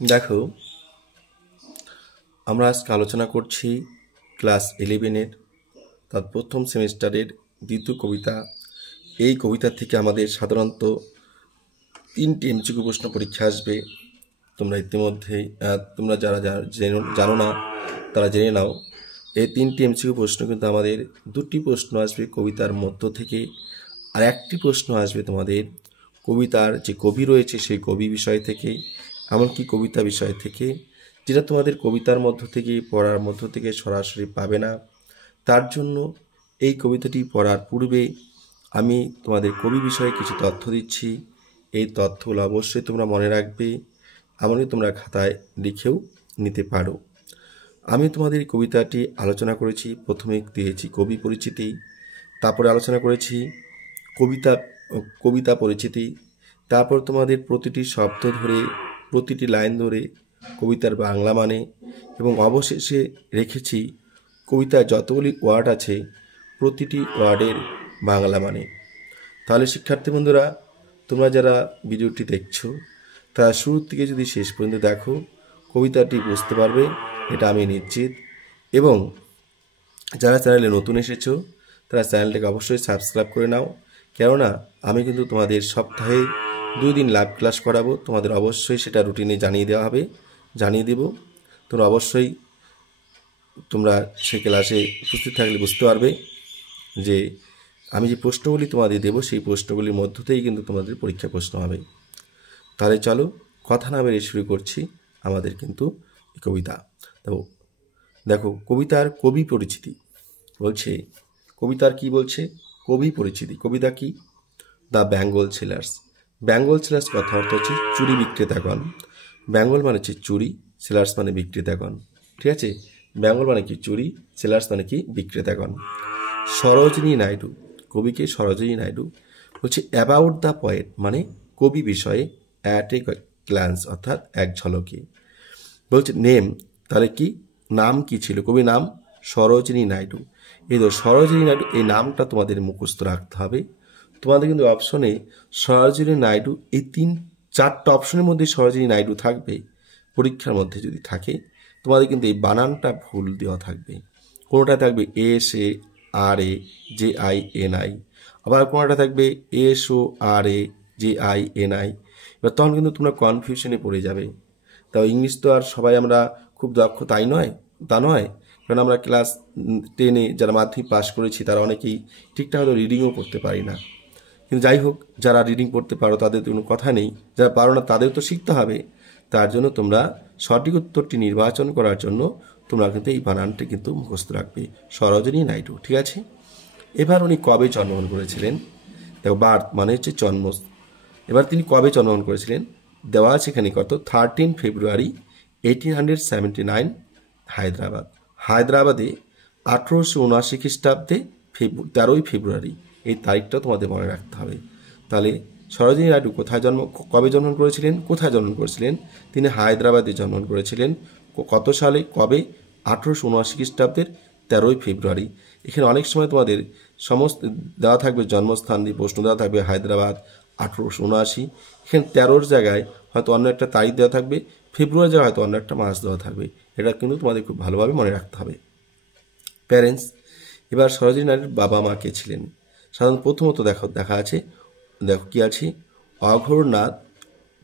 দেখো, আমরা আজকে আলোচনা করছি ক্লাস 11-এর তার প্রথম সেমিস্টারের দ্বিতীয় কবিতা। এই কবিতা থেকে আমাদের সাধারণত 3টি এমসিকিউ প্রশ্ন পরীক্ষা আসবে। তোমরা ইতিমধ্যেই তোমরা যারা জানো না তারা জেনে নাও। এই 3টি এমসিকিউ প্রশ্ন কিন্তু আমাদের 2টি প্রশ্ন আসবে কবিতার মধ্য থেকে, আর একটি প্রশ্ন আসবে তোমাদের কবিতার যে কবি রয়েছে সেই কবি বিষয় থেকে, এমনকি কবিতা বিষয় থেকে, যেটা তোমাদের কবিতার মধ্য থেকে পড়ার মধ্য থেকে সরাসরি পাবে না। তার জন্য এই কবিতাটি পড়ার পূর্বে আমি তোমাদের কবি বিষয়ে কিছু তথ্য দিচ্ছি। এই তথ্যগুলো অবশ্যই তোমরা মনে রাখবে, এমনকি তোমরা খাতায় লিখেও নিতে পারো। আমি তোমাদের কবিতাটি আলোচনা করেছি, প্রথমে দিয়েছি কবি পরিচিতি, তারপরে আলোচনা করেছি কবিতা পরিচিতি, তারপর তোমাদের প্রতিটি শব্দ ধরে প্রতিটি লাইন ধরে কবিতার বাংলা মানে, এবং অবশেষে রেখেছি কবিতায় যতগুলি ওয়ার্ড আছে প্রতিটি ওয়ার্ডের বাংলা মানে। তাহলে শিক্ষার্থী বন্ধুরা, তোমরা যারা ভিডিওটি দেখছো তারা শুরু থেকে যদি শেষ পর্যন্ত দেখো, কবিতাটি বুঝতে পারবে, এটা আমি নিশ্চিত। এবং যারা চ্যানেলে নতুন এসেছো তারা চ্যানেলটাকে অবশ্যই সাবস্ক্রাইব করে নাও, কেননা আমি কিন্তু তোমাদের সপ্তাহে 2 দিন লাইভ ক্লাস করাবো। তোমাদের অবশ্যই সেটা রুটিনে জানিয়ে দেব। তোমরা অবশ্যই সেই ক্লাসে উপস্থিত থাকলে বুঝতে পারবে যে আমি যে প্রশ্নগুলি তোমাদের দেবো সেই প্রশ্নগুলির মধ্য থেকেই কিন্তু তোমাদের পরীক্ষা প্রশ্ন হবে। তাহলে চলো কথা না বেরিয়ে শুরু করছি আমাদের কিন্তু কবিতা। তো দেখো, কবিতার কবি পরিচিতি বলছে, কবিতার কি বলছে? কবি পরিচিতি। কবিতা কি? The bangle sellers. Bangle sellers কথা অর্থ হচ্ছে চুরি বিক্রেতাগণ। বেঙ্গল মানে হচ্ছে চুরি, সেলার্স মানে বিক্রেতাগণ। ঠিক আছে, বেঙ্গল মানে কি চুরি, সেলার্স মানে কি বিক্রেতাগণ। সরোজিনী নাইডু, কবিকে সরোজিনী নাইডু বলছে অ্যাবাউট দ্য পয়েট, মানে কবি বিষয়ে, অ্যাট এ গ্ল্যান্স অর্থাৎ এক ঝলকে। বলছে নেম, তাহলে কি নাম কি ছিল? কবি নাম সরোজিনী নাইডু। এই তো সরোজিনী নাইডু, এই নামটা তোমাদের মুখস্থ রাখতে হবে। তোমাদের কিন্তু অপশনে সরোজিনী নাইডু, এই 4টা অপশনের মধ্যে সরোজিনী নাইডু থাকবে। পরীক্ষার মধ্যে যদি থাকে তোমাদের কিন্তু এই বানানটা ভুল দেওয়া থাকবে। কোনোটা থাকবে SARAJINI, আবার কোনোটা থাকবে SORAJINI। এবার তখন কিন্তু তোমরা কনফিউশনে পড়ে যাবে। তাও ইংলিশ তো আর সবাই আমরা খুব দক্ষ তা নয়, কারণ আমরা ক্লাস 10-এ যারা মাধ্যমিক পাস করেছি তারা অনেকেই ঠিকঠাক হয়তো রিডিংও করতে পারি না। কিন্তু যাই হোক, যারা রিডিং পড়তে পারো তাদের কোনো কথা নেই, যারা পারো না তাদের তো শিখতে হবে। তার জন্য তোমরা সঠিক উত্তরটি নির্বাচন করার জন্য তোমরা কিন্তু এই বানানটি কিন্তু মুখস্থ রাখবে, সরোজিনী নাইডু। ঠিক আছে, এবার উনি কবে জন্মগ্রহণ করেছিলেন? দেখো, বার্থ মানে হচ্ছে জন্ম। এবার তিনি কবে জন্মগ্রহণ করেছিলেন দেওয়া আছে এখানে, কত? 13 ফেব্রুয়ারি 1879, হায়দ্রাবাদ। হায়দ্রাবাদে 1879 খ্রিস্টাব্দে 13ই ফেব্রুয়ারি, এই তারিখটা তোমাদের মনে রাখতে হবে। তাহলে সরোজিনী নাইডু কবে জন্মগ্রহণ করেছিলেন, কোথায় জন্মগ্রহণ করেছিলেন? তিনি হায়দ্রাবাদে জন্মগ্রহণ করেছিলেন। কত সালে, কবে? 1879 খ্রিস্টাব্দের 13ই ফেব্রুয়ারি। এখানে অনেক সময় তোমাদের সমস্ত দেওয়া থাকবে জন্মস্থান দিয়ে প্রশ্ন দেওয়া থাকবে, হায়দ্রাবাদ 1879। এখানে 13র জায়গায় হয়তো অন্য একটা তারিখ দেওয়া থাকবে, ফেব্রুয়ারি জায়গায় হয়তো অন্য একটা মাস দেওয়া থাকবে। এটা কিন্তু তোমাদের খুব ভালোভাবে মনে রাখতে হবে। প্যারেন্টস, এবার সরোজিনী নাইডুর বাবা মা কে ছিলেন? সাধারণত প্রথমত দেখা আছে, দেখো কি আছে, অঘোরনাথ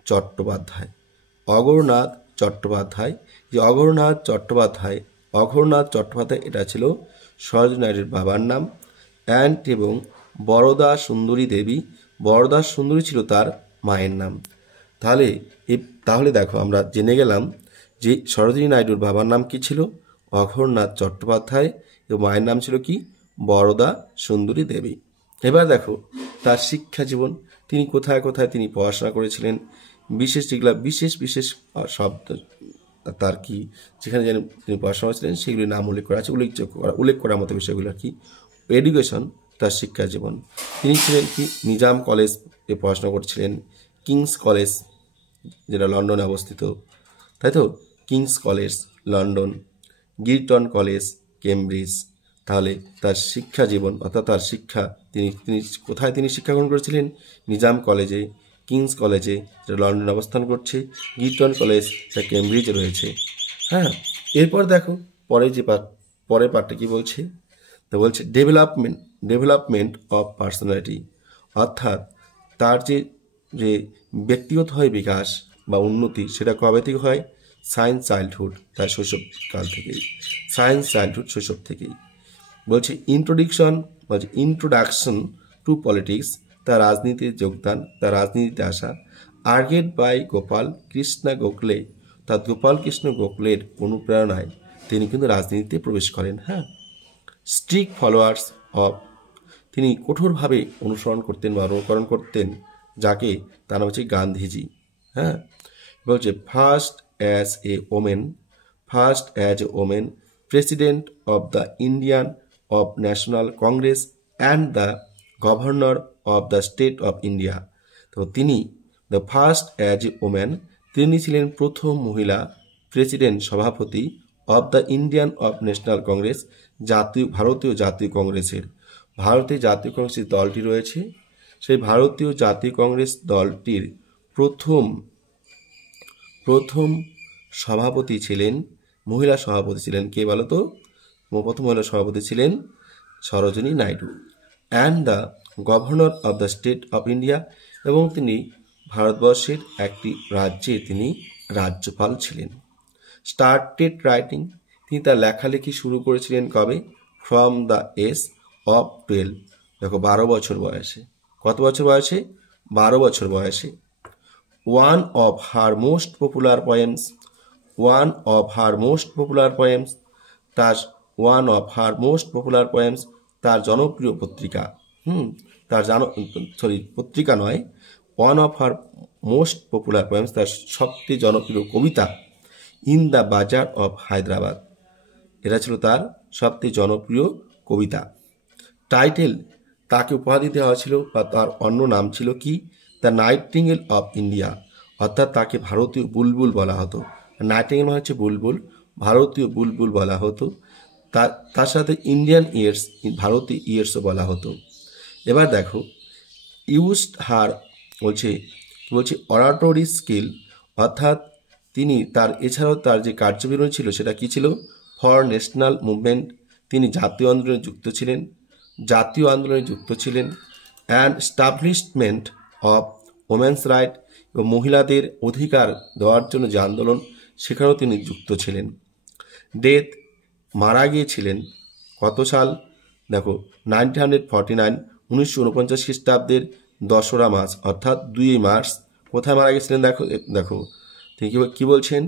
চট্টোপাধ্যায়। অঘোরনাথ চট্টোপাধ্যায়, যে অঘোরনাথ চট্টোপাধ্যায় এটা ছিল সরোজিনী নাইডুর বাবার নাম। এবং বরদা সুন্দরী দেবী, বরদা সুন্দরী ছিল তার মায়ের নাম। তাহলে দেখো, আমরা জেনে গেলাম যে সরোজিনী নাইডুর বাবার নাম কি ছিল? অঘোরনাথ চট্টোপাধ্যায়, এবং মায়ের নাম ছিল কি? বরদা সুন্দরী দেবী। এবার দেখো তার শিক্ষা জীবন, তিনি কোথায় কোথায় তিনি পড়াশোনা করেছিলেন, বিশেষ শব্দ তার কি, যেখানে যেন তিনি পড়াশোনা করেছিলেন সেগুলির নাম উল্লেখ করা আছে। উল্লেখ করার মতো বিষয়গুলো কি? এডুকেশন, তার শিক্ষা জীবন। তিনি ছিলেন কি? নিজাম কলেজে পড়াশোনা করছিলেন, কিংস কলেজ যেটা লন্ডনে অবস্থিত, তাই তো, King's College London, Girton College Cambridge. তাহলে তার শিক্ষা জীবন অর্থাৎ তার শিক্ষা, তিনি কোথায় তিনি শিক্ষা গ্রহণ করেছিলেন? নিজাম কলেজে, কিংস কলেজে, যেটা লন্ডনে অবস্থান করছে, গিটন কলেজ, যা কেমব্রিজে রয়েছে। হ্যাঁ, এরপর দেখো পরে যে পরের পার্টটা কি বলছে, তো বলছে ডেভেলপমেন্ট অফ পার্সোনালিটি, অর্থাৎ তার যে যে ব্যক্তিগতভাবে বিকাশ বা উন্নতি সেটা কবে থেকে হয়, সায়েন্স চাইল্ডহুড, তার শৈশবকাল থেকেই, সায়েন্স চাইল্ডহুড শৈশব থেকেই। বলছে ইন্ট্রোডাকশন টু পলিটিক্স, তার রাজনীতির যোগদান, তার রাজনীতিতে আসা, আর্গেড বাই গোপাল কৃষ্ণ গোখলে, তার গোপাল কৃষ্ণ গোখলের অনুপ্রেরণায় তিনি কিন্তু রাজনীতিতে প্রবেশ করেন। হ্যাঁ, স্ট্রিক্ট ফলোয়ার্স অফ, তিনি কঠোরভাবে অনুসরণ করতেন বা অনুকরণ করতেন যাকে, তার নাম হচ্ছে গান্ধীজি। হ্যাঁ, বলছে first as a women president of the Indian of national Congress and the governor of the state of India. তো তিনি the first as a woman, তিনি ছিলেন প্রথম মহিলা প্রেসিডেন্ট, সভাপতি of the Indian of national Congress, ভারতীয় জাতীয় কংগ্রেসের। ভারতীয় জাতীয় কংগ্রেসের দলটি রয়েছে, সেই ভারতীয় জাতীয় কংগ্রেস দলটির প্রথম সভাপতি ছিলেন, মহিলা সভাপতি ছিলেন কে বলো তো? প্রথম মহিলা সভাপতি ছিলেন Sarojini Naidu. And the governor of the state of India, এবং তিনি ভারতবর্ষের একটি রাজ্যে তিনি রাজ্যপাল ছিলেন। স্টার্টেড রাইটিং, তিনি তার লেখালেখি শুরু করেছিলেন কবে? ফ্রম দ্য এজ অফ 12, দেখো 12 বছর বয়সে। কত বছর বয়সে? 12 বছর বয়সে। One of her most popular poems, তার জনপ্রিয় পত্রিকা, পত্রিকা নয়, one of her most popular poems, তার সবচেয়ে জনপ্রিয় কবিতা, ইন দ্য বাজার অফ হায়দ্রাবাদ, এটা ছিল তার সবচেয়ে জনপ্রিয় কবিতা। টাইটেল, তাকে উপাধি দেওয়া হয়েছিল বা তার অন্য নাম ছিল কি? দ্য নাইটিঙ্গেল অফ ইন্ডিয়া, অর্থাৎ তাকে ভারতীয় বুলবুল বলা হতো। নাইটিঙ্গেল মানে হচ্ছে বুলবুল, ভারতীয় বুলবুল বলা হতো। তার সাথে ইন্ডিয়ান ইয়ার্স, ভারতীয় ইয়ার্সও বলা হতো। এবার দেখো ইউজড হার, বলছে অরাটোরি স্কিল, অর্থাৎ তিনি এছাড়াও তার যে কার্যবিবরণ ছিল সেটা কি ছিল? ফর ন্যাশনাল মুভমেন্ট, তিনি জাতীয় আন্দোলনে যুক্ত ছিলেন। And establishment of women's right, এবং মহিলাদের অধিকার দেওয়ার জন্য যে আন্দোলন সেখানেও তিনি যুক্ত ছিলেন। ডেথ, মারা গিয়েছিলেন কত সাল? দেখো 1949, 1949 খ্রিস্টাব্দের 2রা মার্চ, অর্থাৎ 2 মার্চ। কোথায় মারা গেছিলেন? দেখো তিনি কি বলছেন,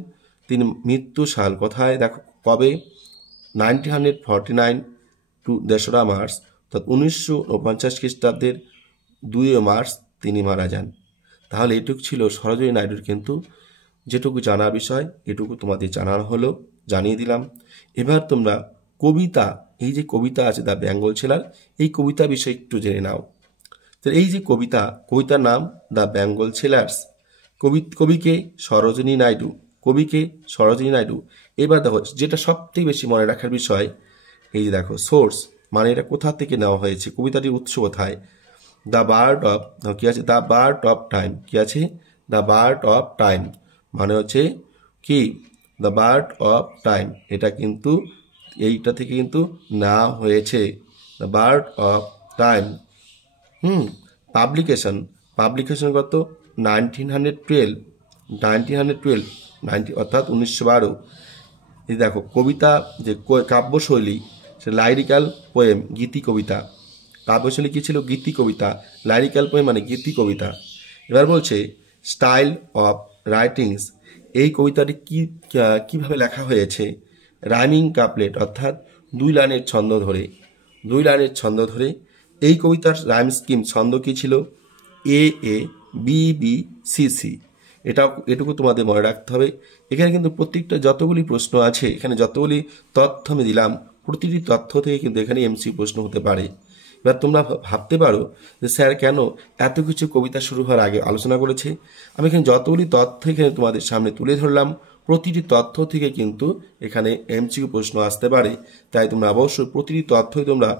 তিনি মৃত্যু সাল কোথায়? দেখো কবে? 1949 টু 2রা মার্চ, অর্থাৎ 1949 খ্রিস্টাব্দের 2 মার্চ তিনি মারা যান। তাহলে এটুকু ছিল সরোজিনী নাইডুর, কিন্তু যেটুকু জানার বিষয় এটুকু তোমাদের জানানো হলো, জানিয়ে দিলাম। এবার তোমরা কবিতা, এই যে কবিতা আছে দ্য বেঙ্গল সেলার, এই কবিতা বিষয়ে একটু জেনে নাও। তো এই যে কবিতার নাম দ্য বেঙ্গল সেলার্স, কবিকে সরোজিনী নাইডু। এবার দেখো যেটা সবথেকে বেশি মনে রাখার বিষয়, এই যে দেখো সোর্স, মানে এটা কোথা থেকে নেওয়া হয়েছে, কবিতাটির উৎস কোথায়? দ্য বার্ড অফ, কি আছে? দ্য বার্ড অফ টাইম, কি আছে? দ্য বার্ড অফ টাইম মানে হচ্ছে কি? দ্য বার্ড অফ টাইম, এটা কিন্তু এইটা থেকে কিন্তু নেওয়া হয়েছে, the bird of time. Publication কত? 1912, অর্থাৎ 1912। এই দেখো কবিতা যে কাব্যশৈলী, সে লাইরিক্যাল পোয়েম, গীতি কবিতা। কাব্যশৈলী কি ছিল? গীতি কবিতা। লাইরিক্যাল পোয়েম মানে গীতি কবিতা। এবার বলছে স্টাইল অফ রাইটিংস, এই কবিতাটি কিভাবে লেখা হয়েছে? রাইমিং কাপলেট, অর্থাৎ 2 লাইনের ছন্দ ধরে। এই কবিতার রাইম স্কিম, ছন্দ কি ছিল? এ এ বি বি সি সি। এটুকু তোমাদের মনে রাখতে হবে। এখানে কিন্তু প্রত্যেকটা যতগুলি প্রশ্ন আছে, এখানে যতগুলি তথ্য আমি দিলাম, প্রতিটি তথ্য থেকে কিন্তু এখানে এমসি প্রশ্ন হতে পারে। এবার তোমরা ভাবতে পারো যে স্যার কেন এত কিছু কবিতা শুরু হওয়ার আগে আলোচনা করেছে? আমি এখানে যতগুলি তথ্য এখানে তোমাদের সামনে তুলে ধরলাম, প্রতিটি তথ্য থেকে কিন্তু এখানে এমসিকিউ প্রশ্ন আসতে পারে। তাই তোমরা অবশ্যই প্রতিটি তথ্যই তোমরা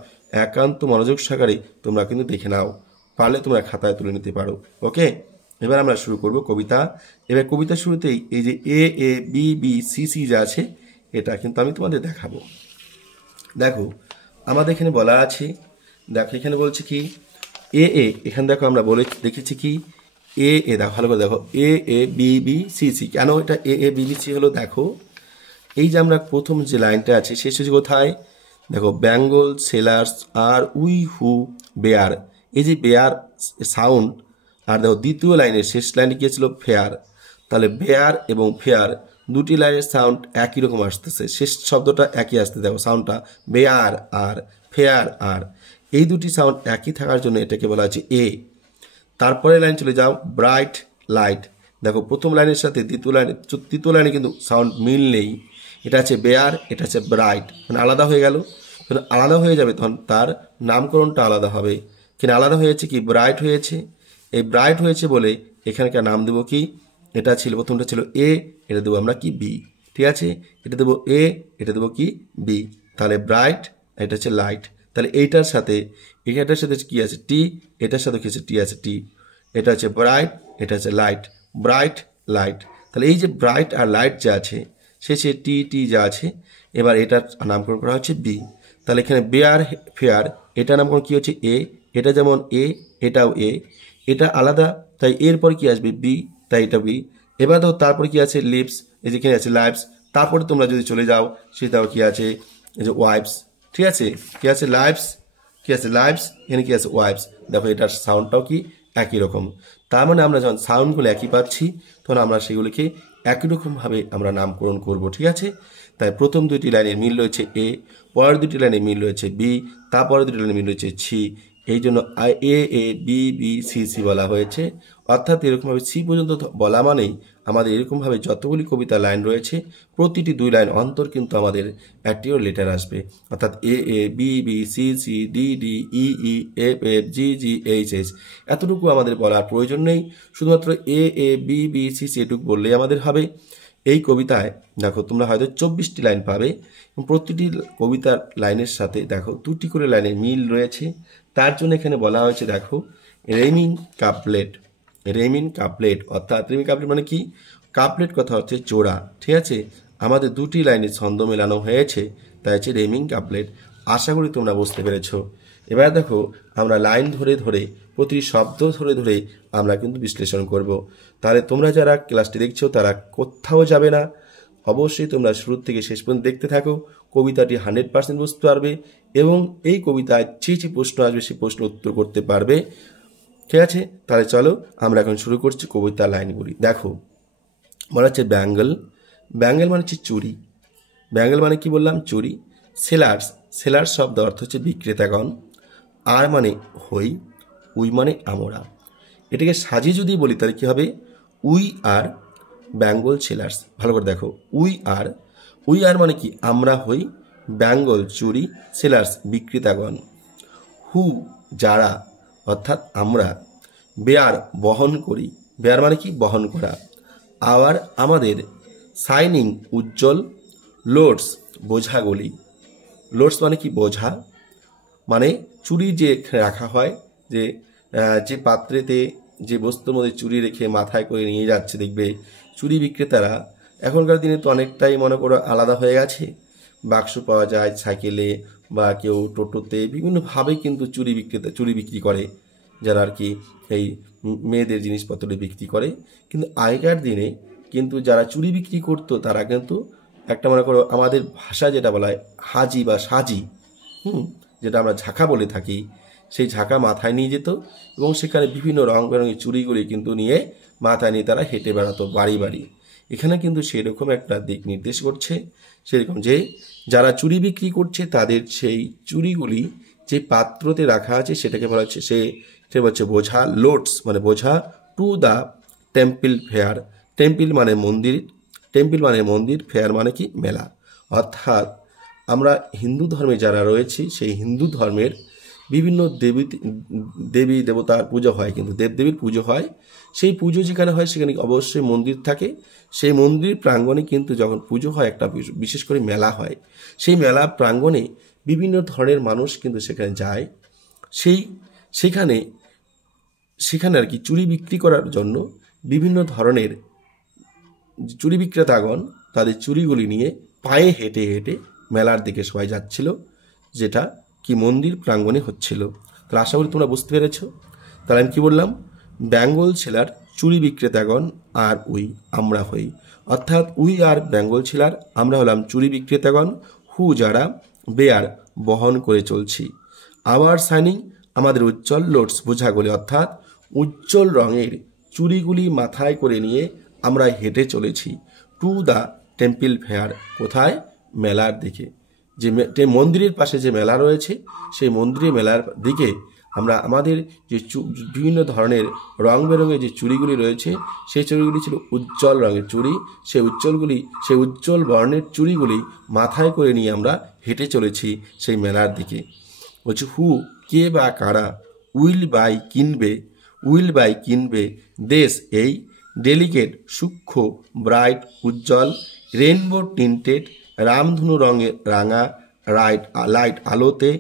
একান্ত মনোযোগ সহকারে তোমরা কিন্তু দেখে নাও, পারলে তোমরা খাতায় তুলে নিতে পারো। ওকে, এবার আমরা শুরু করব কবিতা। এবার কবিতার শুরুতেই এই যে এ এ বি বি সি সি যা আছে এটা কিন্তু আমি তোমাদের দেখাবো। দেখো আমাদের এখানে বলা আছে, দেখো এখানে বলছে কি এখানে দেখো আমরা বলে দেখেছি কি দেখো ভালো করে দেখো এ বি বি সি সি। কেন এটা এ বি বি সি হলো? দেখো এই যে আমরা প্রথম যে লাইনটা আছে শেষ হচ্ছে কোথায়? দেখো বেঙ্গল সেলার্স আর উই হু বেয়ার, এই যে বেয়ার সাউন্ড। আর দেখো দ্বিতীয় লাইনের শেষ লাইনে কি ছিল? ফেয়ার। তাহলে বেয়ার এবং ফেয়ার দুটি লাইনের সাউন্ড একই রকম আসতেছে, শেষ শব্দটা একই আসতে। দেখো সাউন্ডটা বেয়ার আর ফেয়ার আর এই দুটি সাউন্ড একই থাকার জন্য এটাকে বলা হচ্ছে এ। তারপরে লাইন চলে যাও ব্রাইট লাইট। দেখো প্রথম লাইনের সাথে দ্বিতীয় লাইনে কিন্তু সাউন্ড মিল নেই। এটা আছে বেয়ার, এটা আছে ব্রাইট, মানে আলাদা হয়ে গেল। যখন আলাদা হয়ে যাবে তখন তার নামকরণটা আলাদা হবে। কিনা আলাদা হয়েছে কি? ব্রাইট হয়েছে। এই ব্রাইট হয়েছে বলে এখানকার নাম দেবো কি? এটা ছিল প্রথমটা ছিল এ, এটা দেবো আমরা কি? বি। ঠিক আছে, এটা দেবো এ, এটা দেবো কি? বি। তাহলে ব্রাইট, এটা হচ্ছে লাইট। তাহলে এইটার সাথে এটার সাথে কি আছে? টি। এটার সাথে কি আছে? টি আছে, টি। এটা হচ্ছে ব্রাইট, এটা হচ্ছে লাইট। Bright light. তাহলে এই যে ব্রাইট আর লাইট যা আছে শেষে টি টি যা আছে, এবার এটার নামকরণ করা হচ্ছে বি। তাহলে এখানে বেয়ার ফেয়ার এটা নামকরণ কি হচ্ছে? এ। এটা যেমন এ, এটাও এ। এটা আলাদা তাই এরপর কি আসবে? বি, তাই এটা বি। এবার ধরো তারপরে কি আছে? লিপস, এই যেখানে আছে লাইভস। তারপরে তোমরা যদি চলে যাও সেটাও কি আছে? এই যে ওয়াইপস। ঠিক আছে, কি আছে? লাইভস, কি আছে? লাইভস। এখানে কি আছে? ওয়াইপস। দেখো এটার সাউন্ডটাও কি একই রকম। তার মানে আমরা যখন সাউন্ডগুলো একই পাচ্ছি তখন আমরা সেগুলিকে একই রকমভাবে আমরা নামকরণ করব। ঠিক আছে, তাই প্রথম দুটি লাইনের মিল রয়েছে এ, পরের দুটি লাইনে মিল রয়েছে বি, তারপরের দুটি লাইনে মিল রয়েছে সি। এই জন্য এ বি বি সি সি বলা হয়েছে। অর্থাৎ এরকমভাবে সি পর্যন্ত বলা মানেই আমাদের এরকমভাবে যতগুলি কবিতা লাইন রয়েছে প্রতিটি দুই লাইন অন্তর কিন্তু আমাদের একটিও লেটার আসবে। অর্থাৎ A B B C C D D E E F F G G H H এতটুকু আমাদের বলার প্রয়োজন নেই। শুধুমাত্র A B B C C এটুকু বললেই আমাদের হবে। এই কবিতায় দেখো তোমরা হয়তো 24টি লাইন পাবে। প্রতিটি কবিতার লাইনের সাথে দেখো দুটি করে লাইনের মিল রয়েছে। তার জন্য এখানে বলা হয়েছে দেখো রেমিং কাপলেট। রেমিং কাপলেট অর্থাৎ রেমিং কাপলেট মানে কি? কাপলেট কথা হচ্ছে জোড়া। ঠিক আছে, আমাদের দুটি লাইনে ছন্দ মেলানো হয়েছে, তাই হচ্ছে রেমিং কাপলেট। আশা করি তোমরা বুঝতে পেরেছ। এবার দেখো আমরা লাইন ধরে ধরে প্রতিটি শব্দ ধরে ধরে আমরা কিন্তু বিশ্লেষণ করব। তাহলে তোমরা যারা ক্লাসটি দেখছো তারা কোথাও যাবে না, অবশ্যই তোমরা শুরু থেকে শেষ পর্যন্ত দেখতে থাকো। কবিতাটি 100% বুঝতে পারবে এবং এই কবিতায় যে প্রশ্ন আসবে সেই প্রশ্ন উত্তর করতে পারবে। ঠিক আছে, তাহলে চলো আমরা এখন শুরু করছি কবিতার লাইনগুলি। দেখো বলা হচ্ছে ব্যাঙ্গল। ব্যাঙ্গল মানে হচ্ছে চুরি। ব্যাঙ্গল মানে কি বললাম? চুরি। সেলার্স, সেলার্স শব্দ অর্থ হচ্ছে বিক্রেতাগণ। আর মানে হই, উই মানে আমরা। এটাকে সাজিয়ে যদি বলি তাহলে কি হবে? We are bangle sellers. ভালো করে দেখো, উই আর মানে কি? আমরা হই, বেঙ্গল চুরি, সেলার্স বিক্রেতাগণ। হু যারা, অর্থাৎ আমরা। বেয়ার বহন করি, বেয়ার মানে কি? বহন করা। আবার আমাদের। শাইনিং উজ্জ্বল। লোডস বোঝাগুলি। লোডস মানে কি? বোঝা। মানে চুরি যে রাখা হয়, যে পাত্রেতে যে বস্তুর মধ্যে চুরি রেখে মাথায় করে নিয়ে যাচ্ছে, দেখবে চুরি বিক্রেতারা এখনকার দিনে তো অনেকটাই মনে করো আলাদা হয়ে গেছে। বাক্স পাওয়া যায় সাইকেলে বা কেউ টোটোতে, বিভিন্নভাবে কিন্তু চুরি বিক্রি করে, যারা আর কি এই মেয়েদের জিনিসপত্র বিক্রি করে। কিন্তু আগেকার দিনে কিন্তু যারা চুরি বিক্রি করতো তারা কিন্তু একটা মনে করো আমাদের ভাষা যেটা বলা হয় হাজি বা সাজি, যেটা আমরা ঝাঁকা বলে থাকি, সেই ঝাঁকা মাথায় নিয়ে যেত এবং সেখানে বিভিন্ন রং বেরঙের চুড়িগুলি কিন্তু নিয়ে মাথায় নিয়ে তারা হেঁটে বেড়াতো বাড়ি বাড়ি। এখানে কিন্তু সেরকম একটা দিক নির্দেশ করছে, সেরকম যে যারা চুড়ি বিক্রি করছে তাদের সেই চুড়িগুলি যে পাত্রতে রাখা আছে সেটাকে বলা হচ্ছে সে বলছে বোঝা। লোডস মানে বোঝা। To the temple fair. Temple মানে মন্দির, টেম্পল মানে মন্দির, ফেয়ার মানে কি? মেলা। অর্থাৎ আমরা হিন্দু ধর্মে যারা রয়েছি সেই হিন্দু ধর্মের বিভিন্ন দেবী দেবতার পুজো হয়, কিন্তু দেবদেবীর পুজো হয়। সেই পুজো যেখানে হয় সেখানে অবশ্যই মন্দির থাকে। সেই মন্দির প্রাঙ্গণে কিন্তু যখন পুজো হয় একটা বিশেষ করে মেলা হয়। সেই মেলা প্রাঙ্গণে বিভিন্ন ধরনের মানুষ কিন্তু সেখানে যায়। সেখানে সেখানে আর কি চুড়ি বিক্রি করার জন্য বিভিন্ন ধরনের চুড়ি বিক্রেতাগণ তাদের চুড়িগুলি নিয়ে পায়ে হেঁটে হেঁটে মেলার দিকে সবাই যাচ্ছিল, যেটা কি মন্দির প্রাঙ্গণে হচ্ছিল। তাহলে আশা করি তোমরা বুঝতে পেরেছ। তাহলে আমি কি বললাম, বেঙ্গল ছেলার চুড়ি বিক্রেতাগণ আর আমরা হই, অর্থাৎ আর বেঙ্গল ছেলার আমরা হলাম চুড়ি বিক্রেতাগণ, যারা বেয়ার বহন করে চলছি। আওয়ার শাইনিং আমাদের উজ্জ্বল লোডস বোঝাগুলি, অর্থাৎ উজ্জ্বল রঙের চুড়িগুলি মাথায় করে নিয়ে আমরা হেঁটে চলেছি টু দ্য টেম্পল ফেয়ার। কোথায়? মেলার দিকে। যে মন্দিরের পাশে যে মেলা রয়েছে সেই মন্দিরের মেলার দিকে আমরা আমাদের যে বিভিন্ন ধরনের রং বেরঙের যে চুড়িগুলি রয়েছে সেই চুড়িগুলি ছিল উজ্জ্বল রঙের চুড়ি। সেই উজ্জ্বল বর্ণের চুড়িগুলি মাথায় করে নিয়ে আমরা হেঁটে চলেছি সেই মেলার দিকে। বলছে কে বা কারা উইল বাই কিনবে দেশ এই ডেলিকেট সূক্ষ্ম ব্রাইট উজ্জ্বল রেইনবো টিন্টেড রামধনু রঙের রাঙা লাইট আলোতে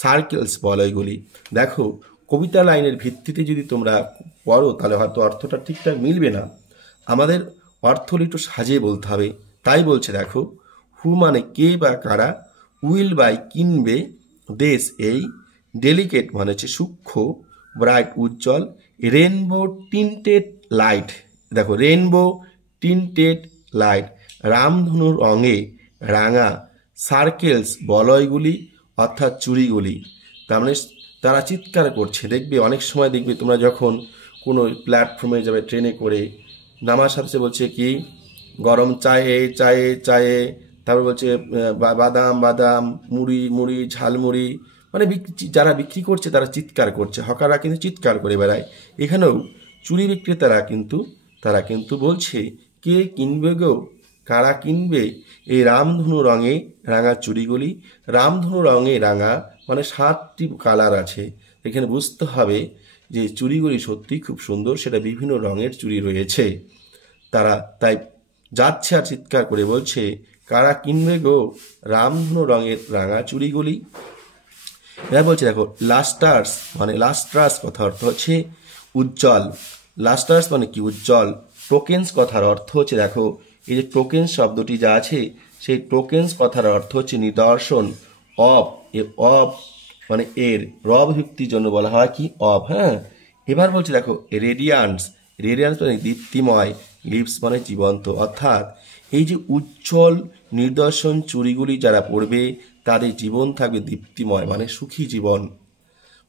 সার্কেলস বলয়গুলি। দেখো, কবিতা লাইনের ভিত্তিতে যদি তোমরা পড়ো তাহলে হয়তো অর্থটা ঠিকঠাক মিলবে না, আমাদের অর্থটা একটু সাজিয়ে বলতে হবে। তাই বলছে দেখো, মানে কে বা কারা, উইল বাই কিনবে দেশ এই ডেলিকেট মানে হচ্ছে সূক্ষ্ম, ব্রাইট উজ্জ্বল, রেইনবো টিন্টেড লাইট, দেখো রেইনবো টিন্টেড লাইট রামধনু রঙে রাঙা সার্কেলস বলয়গুলি অর্থাৎ চুড়িগুলি। তার মানে তারা চিৎকার করছে। দেখবে অনেক সময় দেখবে তোমরা যখন কোনো প্ল্যাটফর্মে যাবে ট্রেনে করে, নামার সাথে সাথে বলছে কি গরম চায়ে চায়ে চায়ে, তারপর বলছে বাদাম মুড়ি ঝালমুড়ি, মানে যারা বিক্রি করছে তারা চিৎকার করছে, হকাররা কিন্তু চিৎকার করে বেড়ায়। এখানেও চুড়ি বিক্রেতারা তারা কিন্তু বলছে কে কিনবে গো, কারা কিনবে এই রামধনু রঙে রাঙা চুড়িগুলি। রামধনু রঙে রাঙা মানে 7টি কালার আছে। এখানে বুঝতে হবে যে চুড়িগুলি সত্যি খুব সুন্দর, সেটা বিভিন্ন রঙের চুড়ি রয়েছে। তারা তাই যাচ্ছে আর চিৎকার করে বলছে কারা কিনবে গো রামধনু রঙের রাঙা চুড়িগুলি। এবার বলছে দেখো, লাস্টার্স কথার অর্থ হচ্ছে উজ্জ্বল। লাস্টার্স মানে কি? উজ্জ্বল। টোকেন্স কথার অর্থ হচ্ছে, দেখো এই যে টোকেন্স শব্দটি যা আছে সেই টোকেন্স কথার অর্থ হচ্ছে নিদর্শন। অফ মানে এর রব যুক্তির জন্য বলা হয় কি অফ। হ্যাঁ, এবার বলছে দেখো রেডিয়ান্স মানে দীপ্তিময়, লিপস মানে জীবন্ত, অর্থাৎ এই যে উজ্জ্বল নিদর্শন চুড়িগুলি যারা পড়বে তাদের জীবন থাকবে দীপ্তিময় মানে সুখী জীবন।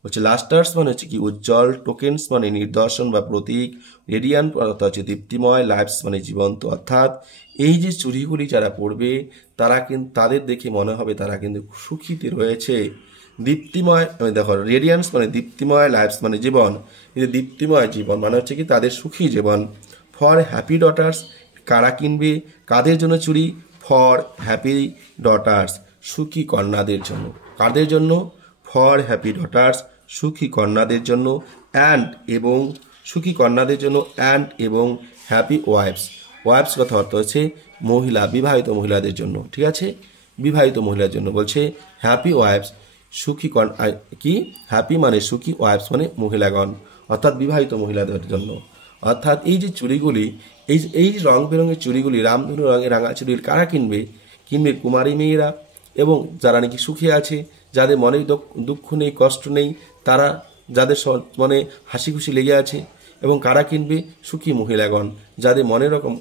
হচ্ছে লাস্টার্স মানে হচ্ছে কি উজ্জ্বল, টোকেন্স মানে নিদর্শন বা প্রতীক, রেডিয়ান্ট অর্থাৎ হচ্ছে দীপ্তিময়, লাইফস মানে জীবন্ত, অর্থাৎ এই যে চুড়িগুলি যারা পড়বে তারা কিন্তু তাদের দেখে মনে হবে তারা কিন্তু সুখীতে রয়েছে। দীপ্তিময় দেখো, রেডিয়ান্স মানে দীপ্তিময়, লাইফস মানে জীবন, এই যে দীপ্তিময় জীবন মানে হচ্ছে কি তাদের সুখী জীবন। ফর হ্যাপি ডটার্স কারা কিনবে, কাদের জন্য চুড়ি? ফর হ্যাপি ডটার্স সুখী কন্যাদের জন্য। কাদের জন্য? ফর হ্যাপি ডটার্স সুখী কন্যাদের জন্য, এবং সুখী কন্যাদের জন্য এবং হ্যাপি ওয়াইফস কথা অর্থ হচ্ছে মহিলা, বিবাহিত মহিলাদের জন্য। ঠিক আছে, বিবাহিত মহিলার জন্য বলছে হ্যাপি ওয়াইফস সুখী কি হ্যাপি মানে সুখী, ওয়াইফস মানে মহিলাগণ, অর্থাৎ বিবাহিত মহিলাদের জন্য। অর্থাৎ এই যে চুড়িগুলি, এই রং বেরঙের চুড়িগুলি, রামধনু রঙের রাঙা চুড়ি কারা কিনবে? কুমারী মেয়েরা এবং যারা নাকি সুখী আছে, যাদের মনে দুঃখ নেই, কষ্ট নেই, তারা যাদের মনে হাসি খুশি লেগে আছে। এবং কারা কিনবে? সুখী মহিলাগণ, যাদের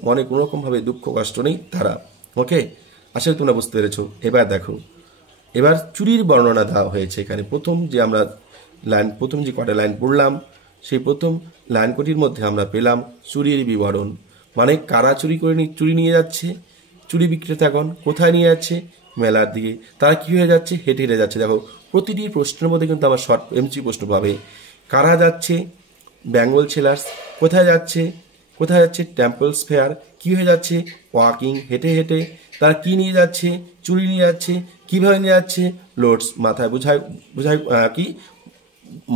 মনে কোনো রকমভাবে দুঃখ কষ্ট নেই তারা। ওকে, আশা করি তোমরা বুঝতে পেরেছো। এবার দেখো, এবার চুরির বর্ণনা দেওয়া হয়েছে এখানে। প্রথম যে কটা লাইন পড়লাম সেই প্রথম লাইন কটির মধ্যে আমরা পেলাম চুরির বিবরণ, মানে কারা চুরি নিয়ে যাচ্ছে, চুরি বিক্রেতাগণ কোথায় নিয়ে যাচ্ছে? মেলার দিকে। তারা কি হয়ে যাচ্ছে? হেঁটে হেঁটে যাচ্ছে। দেখো প্রতিটি প্রশ্নের মধ্যে কিন্তু আমার শর্ট এমসি প্রশ্ন পাবে। কারা যাচ্ছে? বেঙ্গল ছেলার্স। কোথায় যাচ্ছে? Temples fair. কি হয়ে যাচ্ছে? ওয়াকিং, হেঁটে হেঁটে। তারা কি নিয়ে যাচ্ছে? চুরি নিয়ে যাচ্ছে। কিভাবে নিয়ে যাচ্ছে? লোডস, মাথায় বোঝায় কি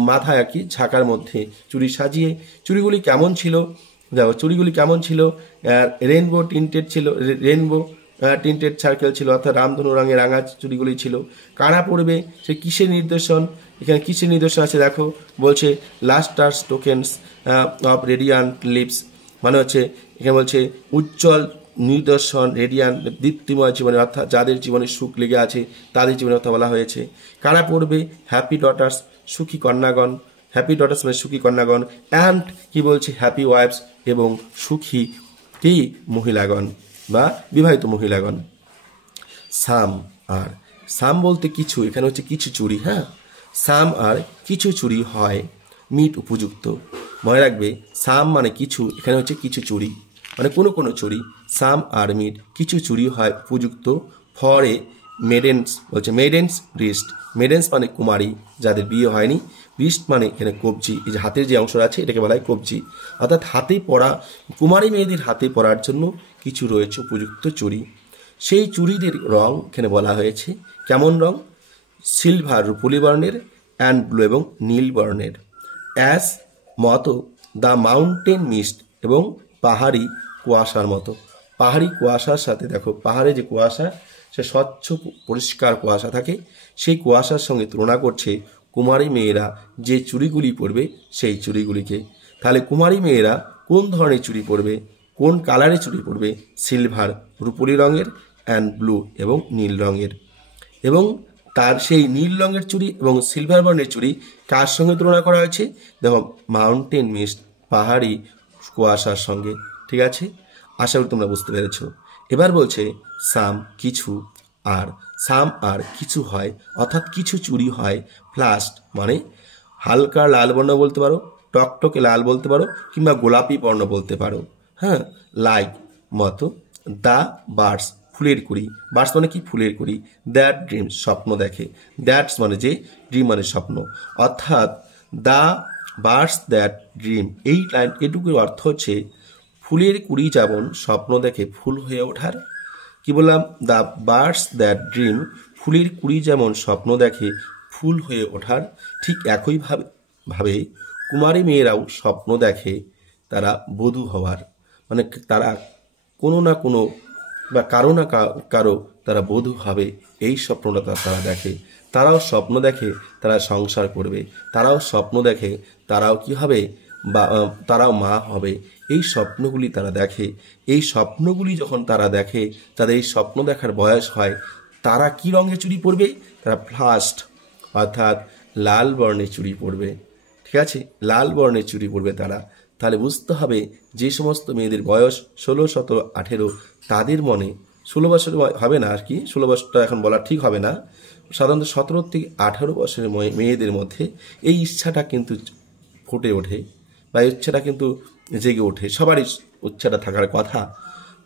মাথায় আর কি ঝাঁকার মধ্যে চুরি সাজিয়ে। চুরিগুলি কেমন ছিল? দেখো চুরিগুলি কেমন ছিল? রেইনবো টিন্টেড ছিল, রেইনবো টিন্টেড সার্কেল ছিল, অর্থাৎ রামধনু রঙের রাঙা চুড়িগুলি ছিল। কারা পড়বে, সে কিসের নির্দেশন, এখানে কিসের নির্দেশন আছে দেখো, বলছে লাস্টার্স টোকেন্স অফ রেডিয়ান্ট লিপস, মানে হচ্ছে এখানে বলছে উজ্জ্বল নিদর্শন, রেডিয়ান্ট দীপ্তিময় জীবনে, অর্থাৎ যাদের জীবনে সুখ লেগে আছে তাদের জীবনের কথা বলা হয়েছে। কারা পড়বে, হ্যাপি ডটার্স, সুখী কন্যাগণ, হ্যাপি ডটার্স মানে সুখী কন্যাগণ, অ্যান্ড কি বলছে হ্যাপি ওয়াইফস, এবং সুখী কি মহিলাগণ বা বিবাহিত মহিলাগণ। সাম আর, সাম বলতে কিছু, এখানে হচ্ছে কিছু চুড়ি, হ্যাঁ, সাম আর কিছু চুড়ি হয় মিট উপযুক্ত। মনে রাখবে সাম মানে কিছু, এখানে হচ্ছে কিছু চুড়ি মানে কোনো কোনো চুড়ি, সাম আর মিট কিছু চুড়ি হয় উপযুক্ত ফর এ মেডেন্স, বলছে মেডেন্স রিস্ট, মেডেন্স মানে কুমারী যাদের বিয়ে হয়নি, রিস্ট মানে এখানে কবজি, এই যে হাতের যে অংশটা আছে এটাকে বলা হয় কবজি, অর্থাৎ হাতে পরা কুমারী মেয়েদের হাতে পরার জন্য কিছু রয়েছে উপযুক্ত চুড়ি। সেই চুড়িদের রং এখানে বলা হয়েছে কেমন রং, সিলভার রূপলি বর্ণের, অ্যান্ড ব্লু এবং নীল বর্ণের, অ্যাস মতো দ্য মাউন্টেন মিস্ট এবং পাহাড়ি কুয়াশার মতো। পাহাড়ি কুয়াশার সাথে দেখো, পাহাড়ে যে কুয়াশা সে স্বচ্ছ পরিষ্কার কুয়াশা থাকে, সেই কুয়াশার সঙ্গে তুলনা করছে কুমারী মেয়েরা যে চুড়িগুলি পরবে সেই চুড়িগুলিকে। তাহলে কুমারী মেয়েরা কোন ধরনের চুড়ি পরবে, কোন কালারে চুড়ি পরবে, সিলভার রূপলি রঙের, অ্যান্ড ব্লু এবং নীল রঙের। এবং তার সেই নীল রঙের চুড়ি এবং সিলভার বর্ণের চুড়ি কার সঙ্গে তুলনা করা হয়েছে, দেখো মাউন্টেন মিস্ট পাহাড়ি কুয়াশার সঙ্গে। ঠিক আছে, আশা করি তোমরা বুঝতে পেরেছ। এবার বলছে সাম কিছু আর, সাম আর কিছু হয়, অর্থাৎ কিছু চুড়ি হয় প্লাস্ট মানে হালকা লাল বর্ণ বলতে পারো, টকটকে লাল বলতে পারো, কিংবা গোলাপি বর্ণ বলতে পারো, হ্যাঁ, লাইক মতো, দ্য বার্ডস ফুলের কুড়ি, বার্ডস মানে কি ফুলের কুড়ি, দ্যাট ড্রিম স্বপ্ন দেখে, দ্যাটস মানে যে, ড্রিম মানে স্বপ্ন, অর্থাৎ দ্য বার্ডস দ্যাট ড্রিম, এই লাইন এটুকুর অর্থ হচ্ছে ফুলের কুড়ি যেমন স্বপ্ন দেখে ফুল হয়ে ওঠার, কি বললাম, দ্য বার্ডস দ্যাট ড্রিম, ফুলের কুড়ি যেমন স্বপ্ন দেখে ফুল হয়ে ওঠার, ঠিক একইভাবে কুমারী মেয়েরাও স্বপ্ন দেখে তারা বধূ হওয়ার, মানে তারা কোনো না কোনো বা কারো না কারো তারা বধূ হবে, এই স্বপ্নটা তারা দেখে। তারাও স্বপ্ন দেখে তারা সংসার করবে, তারাও স্বপ্ন দেখে তারাও কি হবে, বা তারাও মা হবে, এই স্বপ্নগুলি তারা দেখে। এই স্বপ্নগুলি যখন তারা দেখে, তাদের এই স্বপ্ন দেখার বয়স হয়, তারা কি রঙের চুড়ি পরবে, তারা ফার্স্ট অর্থাৎ লাল বর্ণের চুড়ি পরবে। ঠিক আছে, লাল বর্ণের চুড়ি পরবে তারা। তাহলে বুঝতে হবে যে সমস্ত মেয়েদের বয়স 16, 17, 18, তাদের মনে 16 বছর হবে না আর কি, 16 বছরটা এখন বলা ঠিক হবে না, সাধারণত 17 থেকে 18 বছরের মেয়েদের মধ্যে এই ইচ্ছাটা কিন্তু ফুটে ওঠে বা ইচ্ছাটা কিন্তু জেগে ওঠে, সবারই ইচ্ছাটা থাকার কথা।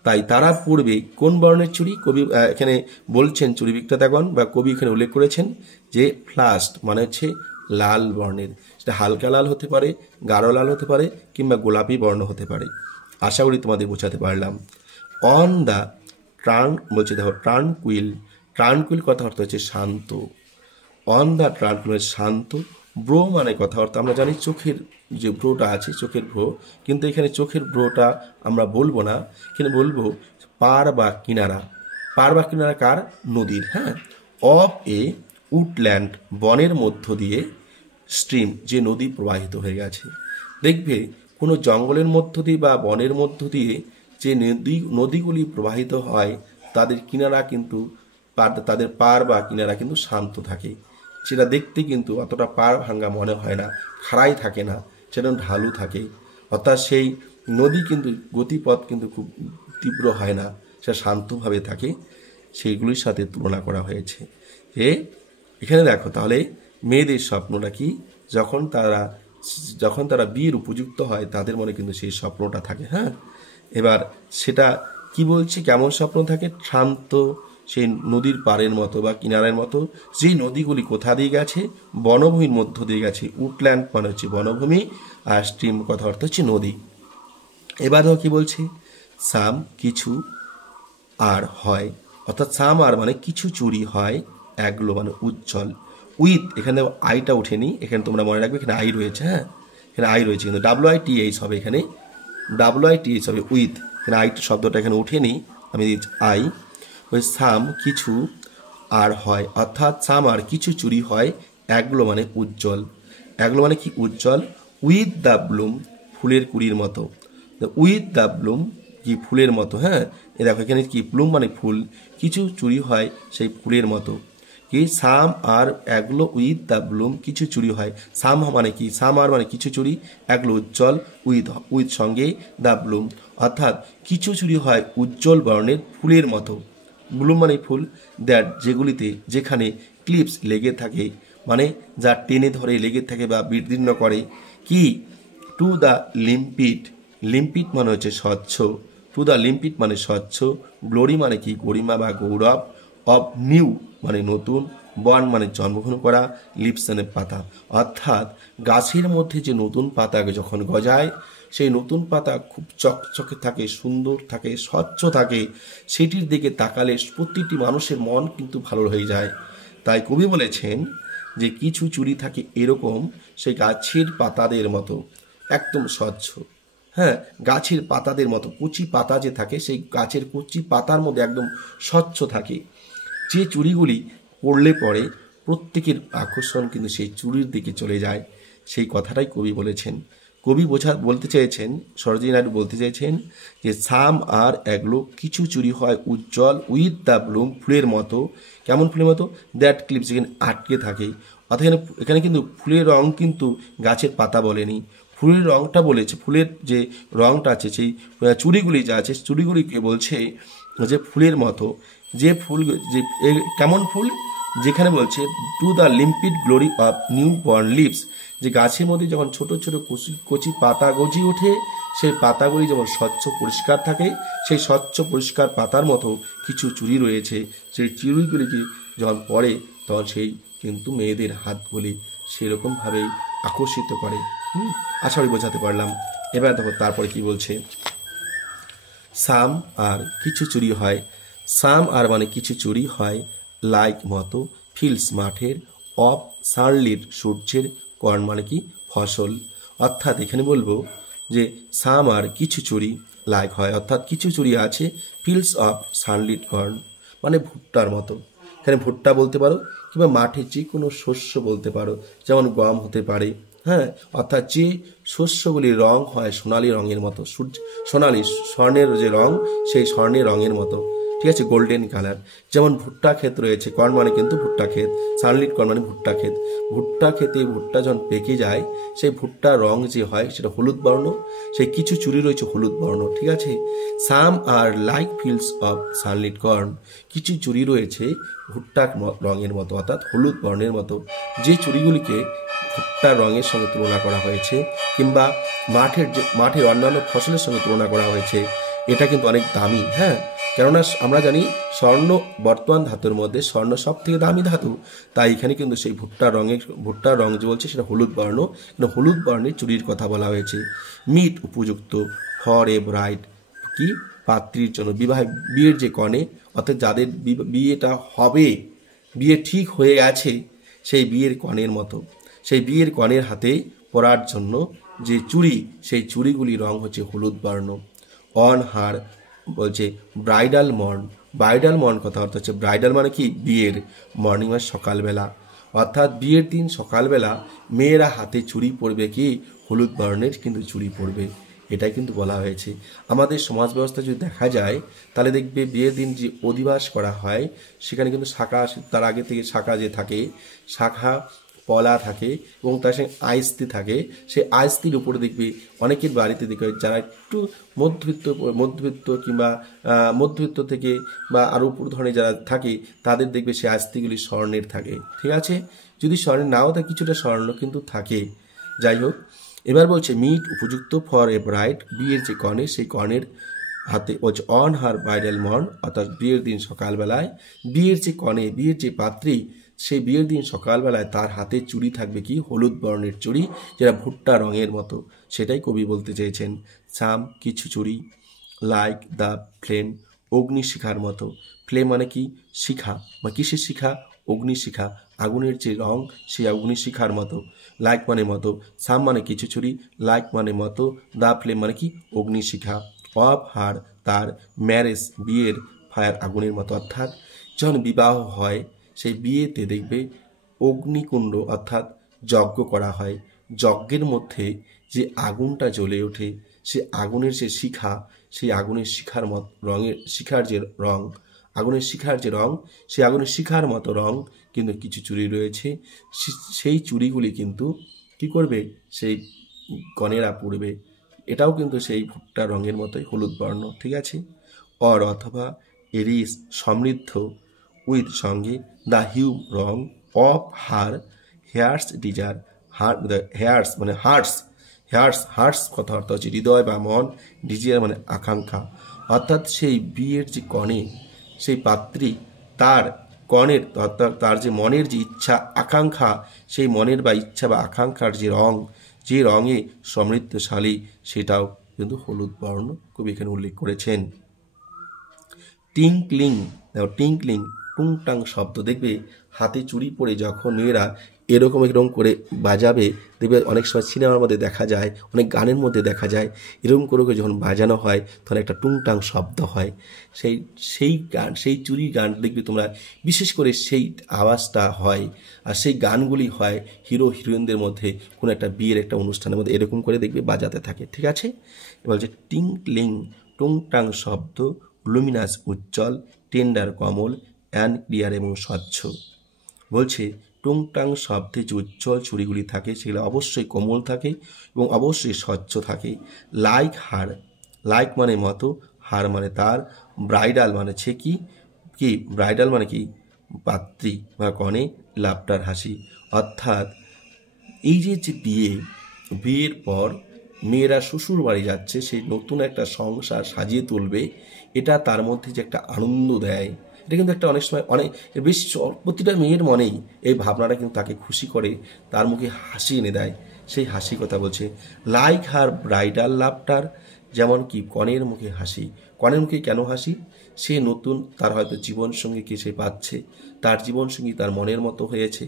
তাই তারা পড়বে কোন বর্ণের চুড়ি, কবি এখানে বলছেন চুড়ি বিক্রেতাগণ বা কবি এখানে উল্লেখ করেছেন যে ফ্লাস্ট মানে হচ্ছে লাল বর্ণের, সেটা হালকা লাল হতে পারে, গাঢ় লাল হতে পারে, কিংবা গোলাপি বর্ণ হতে পারে। আশা করি তোমাদের বোঝাতে পারলাম। অন দ্য ট্রান বলছে, দেখো ট্রানকুইল, ট্রানকুইল কথা অর্থ হচ্ছে শান্ত, অন দ্য ট্রানকুইল শান্ত, ব্রো মানে কথা অর্থ আমরা জানি চোখের যে ব্রোটা আছে, চোখের ব্রো, কিন্তু এখানে চোখের ব্রোটা আমরা বলবো না, এখানে বলবো পার বা কিনারা। পার বা কিনারা কার, নদীর, হ্যাঁ, অফ এ উডল্যান্ড বনের মধ্য দিয়ে, স্ট্রিম যে নদী প্রবাহিত হয়ে গেছে। দেখবে কোনো জঙ্গলের মধ্য দিয়ে বা বনের মধ্য দিয়ে যে নদীগুলি প্রবাহিত হয়, তাদের কিনারা কিন্তু তাদের পার বা কিনারা কিন্তু শান্ত থাকে, সেটা দেখতে কিন্তু অতটা পার ভাঙ্গা মনে হয় না, খাড়াই থাকে না, সেটা ঢালু থাকে, অর্থাৎ সেই নদী কিন্তু গতিপথ কিন্তু খুব তীব্র হয় না, সেটা শান্তভাবে থাকে, সেইগুলির সাথে তুলনা করা হয়েছে। এখানে দেখো তাহলে মেয়েদের স্বপ্নটা কি, যখন তারা বিয়ের উপযুক্ত হয় তাদের মনে কিন্তু সেই স্বপ্নটা থাকে। হ্যাঁ, এবার সেটা কি বলছে, কেমন স্বপ্ন থাকে, শান্ত সেই নদীর পাড়ের মতো বা কিনারের মতো, যেই নদীগুলি কোথা দিয়ে গেছে, বনভূমির মধ্য দিয়ে গেছে। উডল্যান্ড মানে হচ্ছে বনভূমি, আর স্ট্রিম কথা অর্থ হচ্ছে নদী। এবারও কি বলছে, সাম কিছু আর হয়, অর্থাৎ সাম আর মানে কিছু চুরি হয়, একগুলো মানে উজ্জ্বল, উইথ এখানে আইটা ওঠেনি, এখানে তোমরা মনে রাখবে এখানে আই রয়েছে, হ্যাঁ এখানে আই রয়েছে, কিন্তু WITH হবে, এখানে WITH হবে উইথ, এখানে আই শব্দটা এখানে ওঠেনি, আমি দিচ্ছি আই, ওই সাম কিছু আর হয়, অর্থাৎ সাম আর কিছু চুরি হয়, এগুলো মানে উজ্জ্বল। এগুলো মানে কি উজ্জ্বল? উইথ দ্য ব্লুম, ফুলের কুড়ির মতো। উইথ দ্য ব্লুম কি ফুলের মতো, হ্যাঁ। এ দেখো এখানে কি ব্লুম মানে ফুল, কিছু চুরি হয় সেই ফুলের মতো। কি সাম আর এগুলো উইথ দ্য ব্লুম, কিছু চুরি হয়। সাম মানে কি? সাম আর মানে কিছু চুরি, এগুলো উজ্জ্বল, উইথ সঙ্গে দ্য ব্লুম, অর্থাৎ কিছু চুরি হয় উজ্জ্বল বর্ণের ফুলের মতো। ব্লুম মানে ফুল, দ্যাট যেগুলিতে, যেখানে ক্লিপস লেগে থাকে, মানে যা টেনে ধরে লেগে থাকে বা বিদীর্ণ করে, কি টু দ্য লিম্পিড, লিম্পিড মানে হচ্ছে স্বচ্ছ, টু দ্য লিম্পিড মানে স্বচ্ছ, গ্লোরি মানে কি গরিমা বা গৌরব, অফ নিউ মানে নতুন, বর্ন মানে জন্মগ্রহণ করা, লিপস মানে পাতা, অর্থাৎ গাছের মধ্যে যে নতুন পাতা যখন গজায়, সেই নতুন পাতা খুব চকচকে থাকে, সুন্দর থাকে, স্বচ্ছ থাকে, সেটির দিকে তাকালে প্রতিটি মানুষের মন কিন্তু ভালো হয়ে যায়। তাই কবি বলেছেন যে কিছু চুরি থাকে এরকম, সেই গাছের পাতাদের মতো, একদম স্বচ্ছ, হ্যাঁ, গাছের পাতাদের মতো, কচি পাতা যে থাকে সেই গাছের কচি পাতার মধ্যে একদম স্বচ্ছ থাকে। যে চুড়িগুলি পড়লে পরে প্রত্যেকের আকর্ষণ কিন্তু সেই চুড়ির দিকে চলে যায়, সেই কথাটাই কবি বলেছেন। কবি বলতে চেয়েছেন, সরোজিনী নাইডু বলতে চেয়েছেন যে সাম আর এগুলো কিছু চুরি হয় উজ্জ্বল, উইথ দ্য ব্লুম ফুলের মতো। কেমন ফুলের মতো? দ্যাট ক্লিপস, যেখানে আটকে থাকে। অর্থাৎ এখানে কিন্তু ফুলের রং কিন্তু গাছের পাতা বলেনি, ফুলের রংটা বলেছে, ফুলের যে রংটা আছে সেই চুড়িগুলি যা আছে চুড়িগুলিকে বলছে যে ফুলের মতো। যে ফুল, যে কেমন ফুল? যেখানে বলছে to the limpid glory of new born leaves, যে গাছের মধ্যে যখন ছোট ছোট কচি পাতা গজিয়ে ওঠে, সেই পাতাগুলি যেমন স্বচ্ছ পরিষ্কার থাকে, সেই স্বচ্ছ পরিষ্কার পাতার মতো কিছু চুড়ি রয়েছে, সেই চুড়িগুলিকে যখন পরে তখন সেই কিন্তু মেয়েদের হাতগুলি সেরকমভাবেই আকর্ষিত করে। আশা করি বোঝাতে পারলাম। এবার দেখো তারপরে কি বলছে, সাম আর কিছু চুরি হয়, সাম আর মানে কিছু চুরি হয়, লাইক মতো, ফিল্ডস মাঠের, অফ সানলিট সূর্যের, কর্ন মানে কি ফসল। অর্থাৎ এখানে বলবো যে সাম আর কিছু চুরি লাইক হয়, অর্থাৎ কিছু চুরি আছে, ফিল্ডস অফ সানলিট কর্ন মানে ভুট্টার মতো। এখানে ভুট্টা বলতে পারো, কিংবা মাঠে যে কোনো শস্য বলতে পারো, যেমন গম হতে পারে, হ্যাঁ। অর্থাৎ যে শস্যগুলির রং হয় সোনালি রঙের মতো, সোনালি স্বর্ণের যে রং, সেই স্বর্ণের রঙের মতো, ঠিক আছে, গোল্ডেন কালার। যেমন ভুট্টা ক্ষেত রয়েছে, কর্ন মানে কিন্তু ভুট্টা ক্ষেত, সানলিট কর্ন মানে ভুট্টা ক্ষেত। ভুট্টা ক্ষেতে ভুট্টা যখন পেকে যায়, সেই ভুট্টার রং যে হয় সেটা হলুদ বর্ণ, সেই কিছু চুরি রয়েছে হলুদ বর্ণ, ঠিক আছে। Some are like fields of sunlit corn, কিছু চুরি রয়েছে ভুট্টা রঙের মতো, অর্থাৎ হলুদ বর্ণের মতো। যে চুরিগুলিকে ভুট্টার রঙের সঙ্গে তুলনা করা হয়েছে, কিংবা মাঠের অন্যান্য ফসলের সঙ্গে তুলনা করা হয়েছে, এটা কিন্তু অনেক দামি, হ্যাঁ। কেননা আমরা জানি স্বর্ণ বর্তমান ধাতুর মধ্যে স্বর্ণ সব থেকে দামি ধাতু, তাই এখানে কিন্তু সেই ভুট্টার রং যে বলছে সেটা হলুদ বর্ণ, কিন্তু হলুদ বর্ণের চুরির কথা বলা হয়েছে। মিট উপযুক্ত, ফর এ ব্রাইড কি পাত্রীর জন্য, বিয়ের যে কনে, অর্থাৎ যাদের বিয়েটা হবে, বিয়ে ঠিক হয়ে গেছে, সেই বিয়ের কনের মতো, সেই বিয়ের কনের হাতে পরার জন্য যে চুড়ি, সেই চুড়িগুলির রং হচ্ছে হলুদ বর্ণ। অন হার বলছে ব্রাইডাল মর্ন, ব্রাইডাল মর্ন কথা অর্থ হচ্ছে ব্রাইডাল মানে কি বিয়ের, মর্নিং মানে সকালবেলা, অর্থাৎ বিয়ের দিন সকালবেলা মেয়েরা হাতে চুড়ি পরবে কি হলুদ বর্ণের কিন্তু চুড়ি পরবে, এটাই কিন্তু বলা হয়েছে। আমাদের সমাজ ব্যবস্থা যদি দেখা যায়, তাহলে দেখবে বিয়ের দিন যে অধিবাস করা হয়, সেখানে কিন্তু শাখা, তার আগে থেকে শাখা যে থাকে, শাখা পলা থাকে এবং তার সঙ্গে আইস্তি থাকে, সেই আইস্তির উপরে দেখবে অনেকের বাড়িতে দেখবে যারা একটু মধ্যবিত্ত কিংবা মধ্যবিত্ত থেকে বা আরও উপর ধরনের যারা থাকে, তাদের দেখবে সেই আইস্তিগুলি স্বর্ণের থাকে, ঠিক আছে। যদি স্বর্ণের নাও থাকে, কিছুটা স্বর্ণ কিন্তু থাকে। যাই হোক, এবার বলছে মিট উপযুক্ত ফর এ ব্রাইড, বিয়ের যে কনে, সেই কনের হাতে বলছে অন হার ব্রাইডাল মর্ন, অর্থাৎ বিয়ের দিন সকালবেলায় বিয়ের যে কনে, বিয়ের যে পাত্রী, সেই বিয়ের দিন সকালবেলায় তার হাতে চুড়ি থাকবে কি হলুদ বর্ণের চুড়ি, যেটা ভুট্টা রঙের মতো, সেটাই কবি বলতে চেয়েছেন। সাম কিছু চুড়ি, লাইক দ্য ফ্লেম অগ্নিশিখার মতো, ফ্লেম মানে কি শিখা, বা কিসের শিখা? অগ্নিশিখা, আগুনের যে রং সেই অগ্নিশিখার মতো। লাইক মানে মতো, সাম মানে কিছু চুরি, লাইক মানে মতো, দ্য ফ্লেম মানে কি অগ্নিশিখা, অফ হার তার, ম্যারেজ বিয়ের, ফায়ার, আগুনের মতো। অর্থাৎ যখন বিবাহ হয় সেই বিয়েতে দেখবে অগ্নিকুণ্ড অর্থাৎ যজ্ঞ করা হয়। যজ্ঞের মধ্যে যে আগুনটা জ্বলে ওঠে, সে আগুনের যে শিখা, সেই আগুনের শিখার রঙের শিখার যে রং, আগুনের শিখার যে রং, সেই আগুনের শিখার মতো রং কিন্তু কিছু চুড়ি রয়েছে। সেই চুড়িগুলি কিন্তু কি করবে, সেই কনেরা পড়বে। এটাও কিন্তু সেই ভুট্টা রঙের মতোই হলুদ বর্ণ, ঠিক আছে। অথবা এরিস সমৃদ্ধ উইথ সঙ্গে দ্য হিউ রং of her heart's desire. Heart's মানে হার্টস কথা অর্থ হচ্ছে হৃদয় বা মন, ডিজায়ার মানে আকাঙ্ক্ষা। অর্থাৎ সেই বিয়ের যে কনে, সেই পাত্রী, তার কনের অর্থাৎ তার যে মনের যে ইচ্ছা আকাঙ্ক্ষা, সেই মনের বা ইচ্ছা বা আকাঙ্ক্ষার যে রং, যে রঙে সমৃদ্ধশালী, সেটাও কিন্তু হলুদ বর্ণ কবি এখানে উল্লেখ করেছেন। টিংক্লিং, টিংক্লিং টুংটাং শব্দ দেখবে হাতে চুড়ি পরে যখন মেয়েরা এরকম করে বাজাবে, দেখবে অনেক সময় সিনেমার মধ্যে দেখা যায়, অনেক গানের মধ্যে দেখা যায়, এরকম করে যখন বাজানো হয় তখন একটা টুংটাং শব্দ হয়। সেই গান, সেই চুরির গান দেখবে তোমরা, বিশেষ করে সেই আওয়াজটা হয় আর সেই গানগুলি হয় হিরো হিরোইনদের মধ্যে কোনো একটা বিয়ের একটা অনুষ্ঠানের মধ্যে এরকম করে দেখবে বাজাতে থাকে, ঠিক আছে। এবার হচ্ছে টিংক্লিং টুংটাং শব্দ লুমিনাস উজ্জ্বল, টেন্ডার কমল, অ্যান্ড ক্লিয়ার এবং স্বচ্ছ। বলছে টুংটাং শব্দে যে উজ্জ্বল চুড়িগুলি থাকে সেগুলো অবশ্যই কোমল থাকে এবং অবশ্যই স্বচ্ছ থাকে। লাইক হার, লাইক মানে মতো, হার মানে তার, ব্রাইডাল মানে হচ্ছে কি ব্রাইডাল মানে কি পাত্রী বা কনে, লাফটার হাসি। অর্থাৎ এই যে বিয়ের পর মেয়েরা শ্বশুর বাড়ি যাচ্ছে, সেই নতুন একটা সংসার সাজিয়ে তুলবে, এটা তার মধ্যে যে একটা আনন্দ দেয়, এটা কিন্তু একটা অনেক সময় বেশ প্রতিটা মেয়ের মনেই এই ভাবনাটা কিন্তু তাকে খুশি করে, তার মুখে হাসি এনে দেয়। সেই হাসি কথা বলছে লাইক হার ব্রাইডাল লাফটার, যেমন কি কনের মুখে হাসি। কনের মুখে কেন হাসি? সে নতুন, তার হয়তো জীবনসঙ্গীকে সে পাচ্ছে, তার জীবনসঙ্গী তার মনের মতো হয়েছে,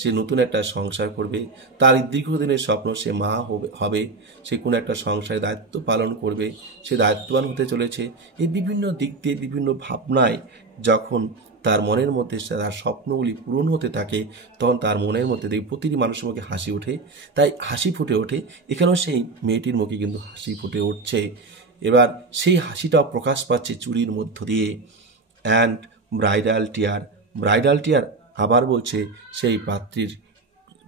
সে নতুন একটা সংসার করবে, তার দীর্ঘদিনের স্বপ্ন সে মা হবে, সে কোনো একটা সংসারে দায়িত্ব পালন করবে, সে দায়িত্ববান হতে চলেছে। এই বিভিন্ন দিক দিয়ে বিভিন্ন ভাবনায় যখন তার মনের মধ্যে তার স্বপ্নগুলি পূরণ হতে থাকে, তখন তার মনের মধ্যে দেখি প্রতিটি মানুষের মুখে হাসি ওঠে, তাই হাসি ফুটে ওঠে। এখানেও সেই মেয়েটির মুখে কিন্তু হাসি ফুটে উঠছে। এবার সেই হাসিটাও প্রকাশ পাচ্ছে চুরির মধ্য দিয়ে। অ্যান্ড ব্রাইডাল টিয়ার, ব্রাইডাল টিয়ার আবার বলছে সেই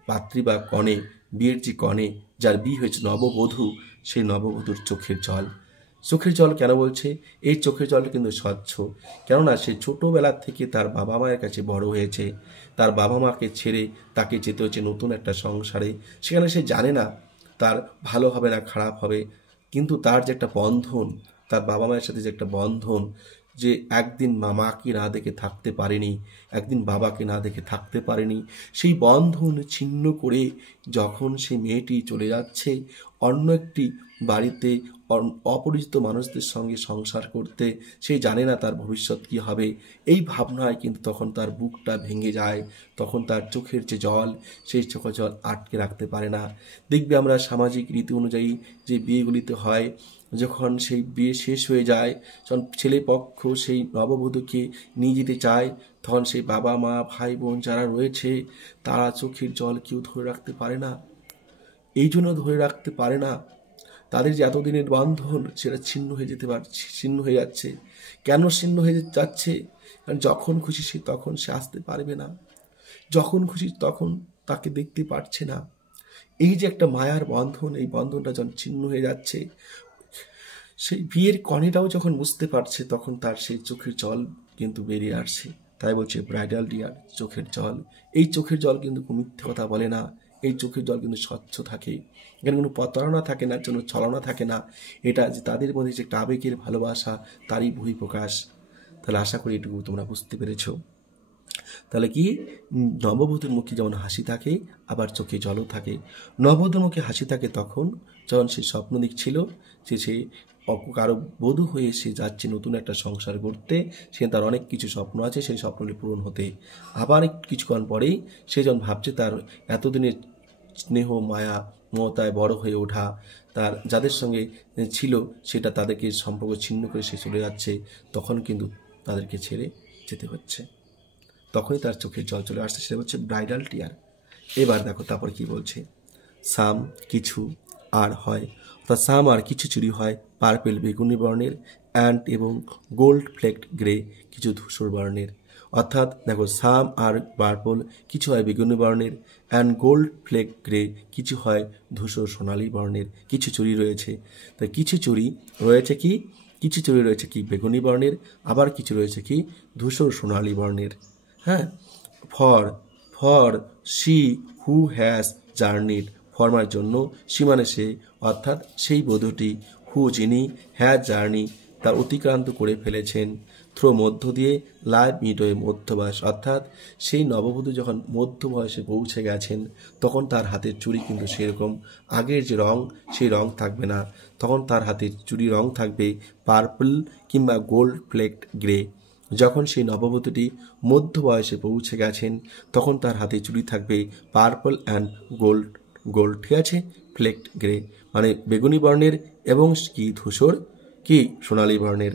পাত্রী বা কনে, বিয়ের যে কনে, যার বিয়ে হয়েছে নববধূ, সেই নববধূর চোখের জল। চোখের জল কেন বলছে? এই চোখের জলটা কিন্তু স্বচ্ছ, কেননা সে ছোটোবেলার থেকে তার বাবা মায়ের কাছে বড় হয়েছে, তার বাবা মাকে ছেড়ে তাকে যেতে হচ্ছে নতুন একটা সংসারে। সেখানে সে জানে না তার ভালো হবে না খারাপ হবে, কিন্তু তার যে একটা বন্ধন, তার বাবা মায়ের সাথে যে একটা বন্ধন, যে একদিন মামাকে না দেখে থাকতে পারেনি, একদিন বাবাকে না দেখে থাকতে পারেনি, সেই বন্ধন ছিন্ন করে যখন সেই মেয়েটি চলে যাচ্ছে অন্য একটি বাড়িতে অপরিচিত মানুষদের সঙ্গে সংসার করতে, সে জানে না তার ভবিষ্যৎ কী হবে, এই ভাবনায় কিন্তু তখন তার বুকটা ভেঙে যায়, তখন তার চোখের যে জল, সেই চোখের জল আটকে রাখতে পারে না। দেখবে আমরা সামাজিক রীতি অনুযায়ী যে বিয়েগুলিতে হয়, যখন সেই বিয়ে শেষ হয়ে যায়, যখন ছেলে পক্ষ সেই নববধূকে নিয়ে যেতে চায়, তখন সেই বাবা মা ভাই বোন যারা রয়েছে তারা চোখের জল কেউ ধরে রাখতে পারে না। এই জন্য ধরে রাখতে পারে না, তাদের যে এতদিনের বন্ধন সেটা ছিন্ন হয়ে যাচ্ছে। কেন ছিন্ন হয়ে যাচ্ছে? কারণ যখন খুশি সে তখন সে আসতে পারবে না, যখন খুশি তখন তাকে দেখতে পারছে না। এই যে একটা মায়ার বন্ধন, এই বন্ধনটা যখন ছিন্ন হয়ে যাচ্ছে, সেই বিয়ের কনেটাও যখন বুঝতে পারছে, তখন তার সেই চোখের জল কিন্তু বেরিয়ে আসছে। তাই বলছে ব্রাইডাল ডিয়ার, চোখের জল। এই চোখের জল কিন্তু কোনো মিথ্যে কথা বলে না, এই চোখের জল কিন্তু স্বচ্ছ থাকে, এখানে কোনো প্রতারণা থাকে না, কোনো ছলনা থাকে না। এটা যে তাদের মধ্যে যে একটা আবেগের ভালোবাসা, তারই বহিঃপ্রকাশ। তাহলে আশা করি এটুকু তোমরা বুঝতে পেরেছ। তাহলে কি, নববধূর মুখে যেমন হাসি থাকে, আবার চোখে জলও থাকে। নববধূর মুখে হাসি থাকে তখন যখন সে স্বপ্ন দেখছিল যে সে কারো বধূ হয়ে সে যাচ্ছে নতুন একটা সংসার করতে, সে তার অনেক কিছু স্বপ্ন আছে, সেই স্বপ্নগুলি পূরণ হতে। আবার কিছুক্ষণ পরেই সে যখন ভাবছে তার এতদিনের স্নেহ মায়া মমতায় বড় হয়ে ওঠা, তার যাদের সঙ্গে ছিল সেটা তাদেরকে সম্পর্ক ছিন্ন করে সে চলে যাচ্ছে, তখন কিন্তু তাদেরকে ছেড়ে যেতে হচ্ছে। তখনই তার চোখের জল চলে আসছে, সেটা হচ্ছে ব্রাইডাল টিয়ার। এবার দেখো তারপর কি বলছে, সাম কিছু আর হয়, অর্থাৎ সাম আর কিছু চুরি হয় পার্পেল বেগুনি বর্ণের, অ্যান্ড এবং গোল্ড ফ্লেকড গ্রে কিছু ধূসর বর্ণের। অর্থাৎ দেখো সাম আর পার্পল কিছু হয় বেগুনি বর্ণের, অ্যান্ড গোল্ড ফ্লেক গ্রে কিছু হয় ধূসর সোনালী বর্ণের। কিছু চুরি রয়েছে, তো কিছু চুরি রয়েছে কি, কিছু চুরি রয়েছে কি বেগুনি বর্ণের, আবার কিছু রয়েছে কি ধূসর সোনালী বর্ণের। হ্যাঁ, for for she who has journeyed, ফর্মার জন্য, সি মানে সে, অর্থাৎ সেই বধূটি, হু যিনি, হ্যাজ জার্নি তা অতিক্রান্ত করে ফেলেছেন, থ্রো মধ্য দিয়ে, লাইভ মিডওয়ে মধ্যবয়স, অর্থাৎ সেই নববধূ যখন মধ্য বয়সে পৌঁছে গেছেন তখন তার হাতের চুড়ি কিন্তু সেরকম আগের যে রং সেই রং থাকবে না, তখন তার হাতের চুড়ি রং থাকবে পার্পল কিংবা গোল্ড ফ্লেকড গ্রে। যখন সেই নববধূটি মধ্য বয়সে পৌঁছে গেছেন তখন তার হাতে চুড়ি থাকবে পার্পল অ্যান্ড গোল্ড গোল্ড, ঠিক আছে, ফ্লেকড গ্রে মানে বেগুনি বর্ণের এবং কি ধূসর কি সোনালী বর্ণের।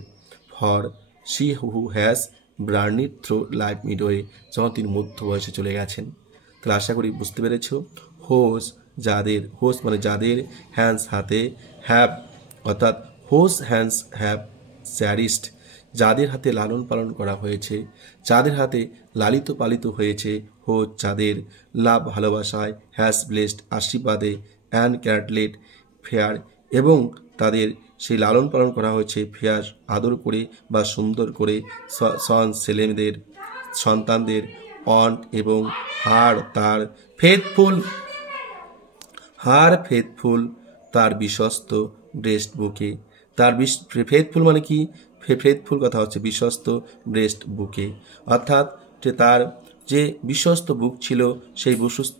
For she who has burned through life midway, যখন তিনি মধ্য বয়সে চলে গেছেন। তাহলে আশা করি বুঝতে পেরেছ। হোস যাদের, হোস মানে যাদের, হ্যান্ডস হাতে, হ্যাভ অর্থাৎ হোস হ্যান্ডস হ্যাভ চ্যারিস্ট যাদের হাতে লালন পালন করা হয়েছে, যাদের হাতে লালিত পালিত হয়েছে, হোস যাদের, লাভ ভালোবাসায়, হ্যাজ ব্লেসড আশীর্বাদে, অ্যান্ড ক্যাটলেট ফেয়ার এবং তাদের সেই লালন পালন করা হয়েছে, ফেয়ার আদর করে বা সুন্দর করে, সন ছেলেমেয়েদের সন্তানদের, অন এবং হার তার, ফেথফুল হার ফেথফুল তার বিশ্বস্ত ব্রেস্ট বুকে, তার ফেথফুল মানে কি, ফেথফুল কথা হচ্ছে বিশ্বস্ত ব্রেস্ট বুকে, অর্থাৎ যে তার যে বিশ্বস্ত বুক ছিল সেই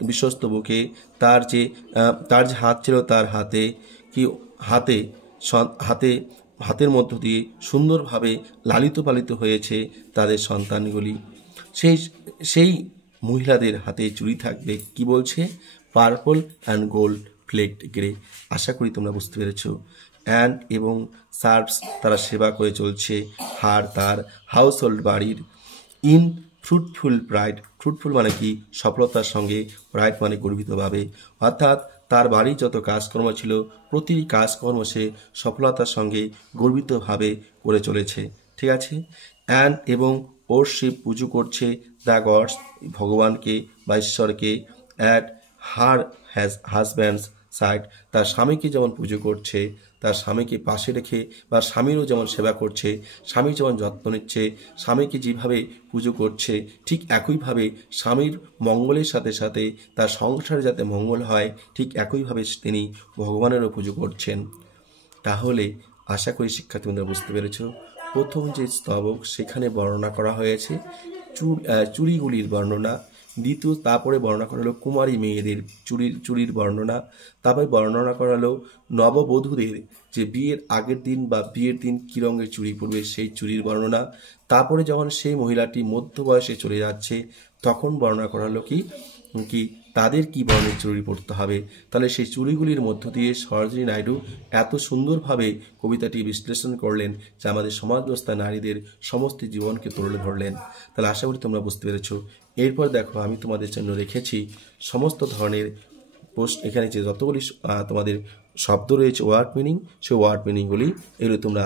বিশ্বস্ত বুকে তার যে হাত ছিল, তার হাতে কি হাতে হাতে হাতের মধ্য দিয়ে সুন্দরভাবে লালিত পালিত হয়েছে তাদের সন্তানগুলি। সেই মহিলাদের হাতে চুড়ি থাকবে কি বলছে, purple and gold flecked grey. আশা করি তোমরা বুঝতে পেরেছ। অ্যান্ড এবং সার্ভস তারা সেবা করে চলছে, হার তার হাউস হোল্ড বাড়ির, ইন ফ্রুটফুল প্রাইড, ফ্রুটফুল মানে কি সফলতার সঙ্গে, প্রাইড মানে গর্বিতভাবে, অর্থাৎ তার বাড়ির যত কাজকর্ম ছিল প্রতিটি কাজকর্ম সে সফলতার সঙ্গে গর্বিতভাবে করে চলেছে, ঠিক আছে। অ্যান্ড এবং ওরশিপ পুজো করছে দ্য গডস ভগবানকে বা ঈশ্বরকে, অ্যাট হার হাজব্যান্ডস সাইড তার স্বামীকে যেমন পুজো করছে, তার স্বামীকে পাশে রেখে বা স্বামীরও যেমন সেবা করছে, স্বামীর যেমন যত্ন নিচ্ছে, স্বামীকে যেভাবে পুজো করছে ঠিক একইভাবে স্বামীর মঙ্গলের সাথে সাথে তার সংসারে যাতে মঙ্গল হয় ঠিক একইভাবে তিনি ভগবানেরও পুজো করছেন। তাহলে আশা করি শিক্ষার্থীরা বুঝতে পেরেছ। প্রথম যে স্তবক সেখানে বর্ণনা করা হয়েছে চুড়িগুলির বর্ণনা, দ্বিতীয় তারপরে বর্ণনা করা হলো কুমারী মেয়েদের চুরির বর্ণনা, তারপরে বর্ণনা করা হলো নববধূদের যে বিয়ের আগের দিন বা বিয়ের দিন কী রঙের চুড়ি পরবে সেই চুরির বর্ণনা, তারপরে যখন সেই মহিলাটি মধ্য বয়সে চলে যাচ্ছে তখন বর্ণনা করা হলো কি তাদের কি বর্ণের চুড়ি পরতে হবে। তাহলে সেই চুড়িগুলির মধ্য দিয়ে সরোজিনী নাইডু এত সুন্দরভাবে কবিতাটি বিশ্লেষণ করলেন যে আমাদের সমাজ ব্যবস্থায় নারীদের সমস্ত জীবনকে তুলে ধরলেন। তাহলে আশা করি তোমরা বুঝতে পেরেছ। এরপর দেখো আমি তোমাদের জন্য রেখেছি সমস্ত ধরনের পোস্ট, এখানে যে যতগুলি তোমাদের শব্দ রয়েছে ওয়ার্ড মিনিং, সেই ওয়ার্ড মিনিংগুলি এগুলো তোমরা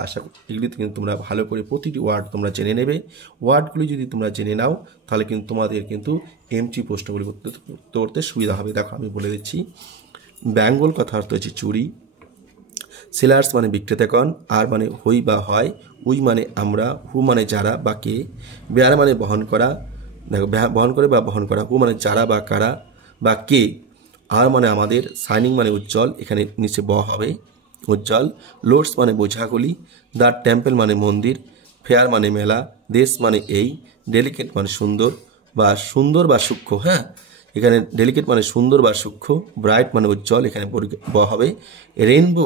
এগুলি কিন্তু তোমরা ভালো করে প্রতিটি ওয়ার্ড তোমরা জেনে নেবে। ওয়ার্ডগুলি যদি তোমরা জেনে নাও তাহলে কিন্তু তোমাদের কিন্তু এমটি প্রশ্নগুলি করতে সুবিধা হবে। দেখো আমি বলে দিচ্ছি। ব্যাঙ্গল কথা অর্থ হচ্ছে চুরি, সেলার্স মানে বিক্রেতাগণ, আর মানে হই বা হয়, উই মানে আমরা, হু মানে যারা বা কে, বেয়ার মানে বহন করা, দেখো বহন করে বা বহন করা, হু মানে যারা বা কারা বা কে, আর মানে আমাদের, শাইনিং মানে উজ্জ্বল, এখানে নিচে ব হবে উজ্জ্বল, লোডস মানে বোঝাগুলি, দ্য টেম্পল মানে মন্দির, ফেয়ার মানে মেলা, দেশ মানে এই, ডেলিকেট মানে সুন্দর বা সূক্ষ্ম, হ্যাঁ এখানে ডেলিকেট মানে সুন্দর বা সূক্ষ্ম, ব্রাইট মানে উজ্জ্বল, এখানে ব হবে, রেইনবো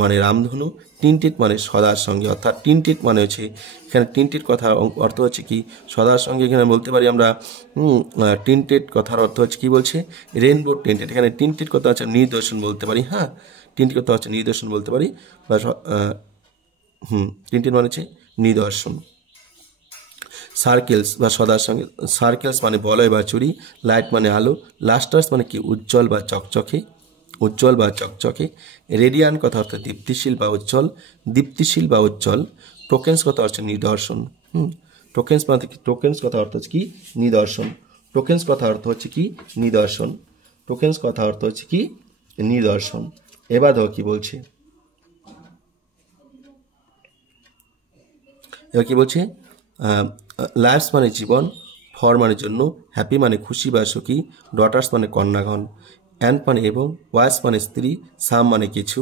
মানে রামধনু, টিন্টেড মানে সদার সঙ্গে, অর্থাৎ টিন্টেড মানে হচ্ছে এখানে টিন্টেড কথার অর্থ হচ্ছে কি সদার সঙ্গে, এখানে বলতে পারি আমরা টিন্টেড কথার অর্থ হচ্ছে কি বলছে রেইনবো টিন্টেড, এখানে টিন্টেড কথা হচ্ছে নিদর্শন বলতে পারি, হ্যাঁ টিন্টেড কথা হচ্ছে নিদর্শন বলতে পারি বা টিন্টেড মানে হচ্ছে নিদর্শন। সার্কেলস বা সদার সঙ্গে, সার্কেলস মানে বলয় বা চুরি, লাইট মানে আলো, লাস্টার্স মানে কি উজ্জ্বল বা চকচকে, উজ্জ্বল বা চকচকে, রেডিয়ান কথা অর্থ দীপ্তিশীল বা উজ্জ্বল, দীপ্তিশীল বা উজ্জ্বল, টোকেন্স কথা হচ্ছে নিদর্শন। টোকেন্স মানে কি, টোকেন্স কথা অর্থ হচ্ছে কি নিদর্শন, টোকেন্স কথা অর্থ হচ্ছে কি নিদর্শন, টোকেন্স কথা অর্থ হচ্ছে কি নিদর্শন। এবার দেখো কি বলছে, এবার কি বলছে, লাইফস মানে জীবন, ফর মানে জন্য, হ্যাপি মানে খুশি বা সুখী, ডটার্স মানে কন্যাগণ, অ্যান্ড মানে এবং, ওয়াইস মানে স্ত্রী, সাম মানে কিছু,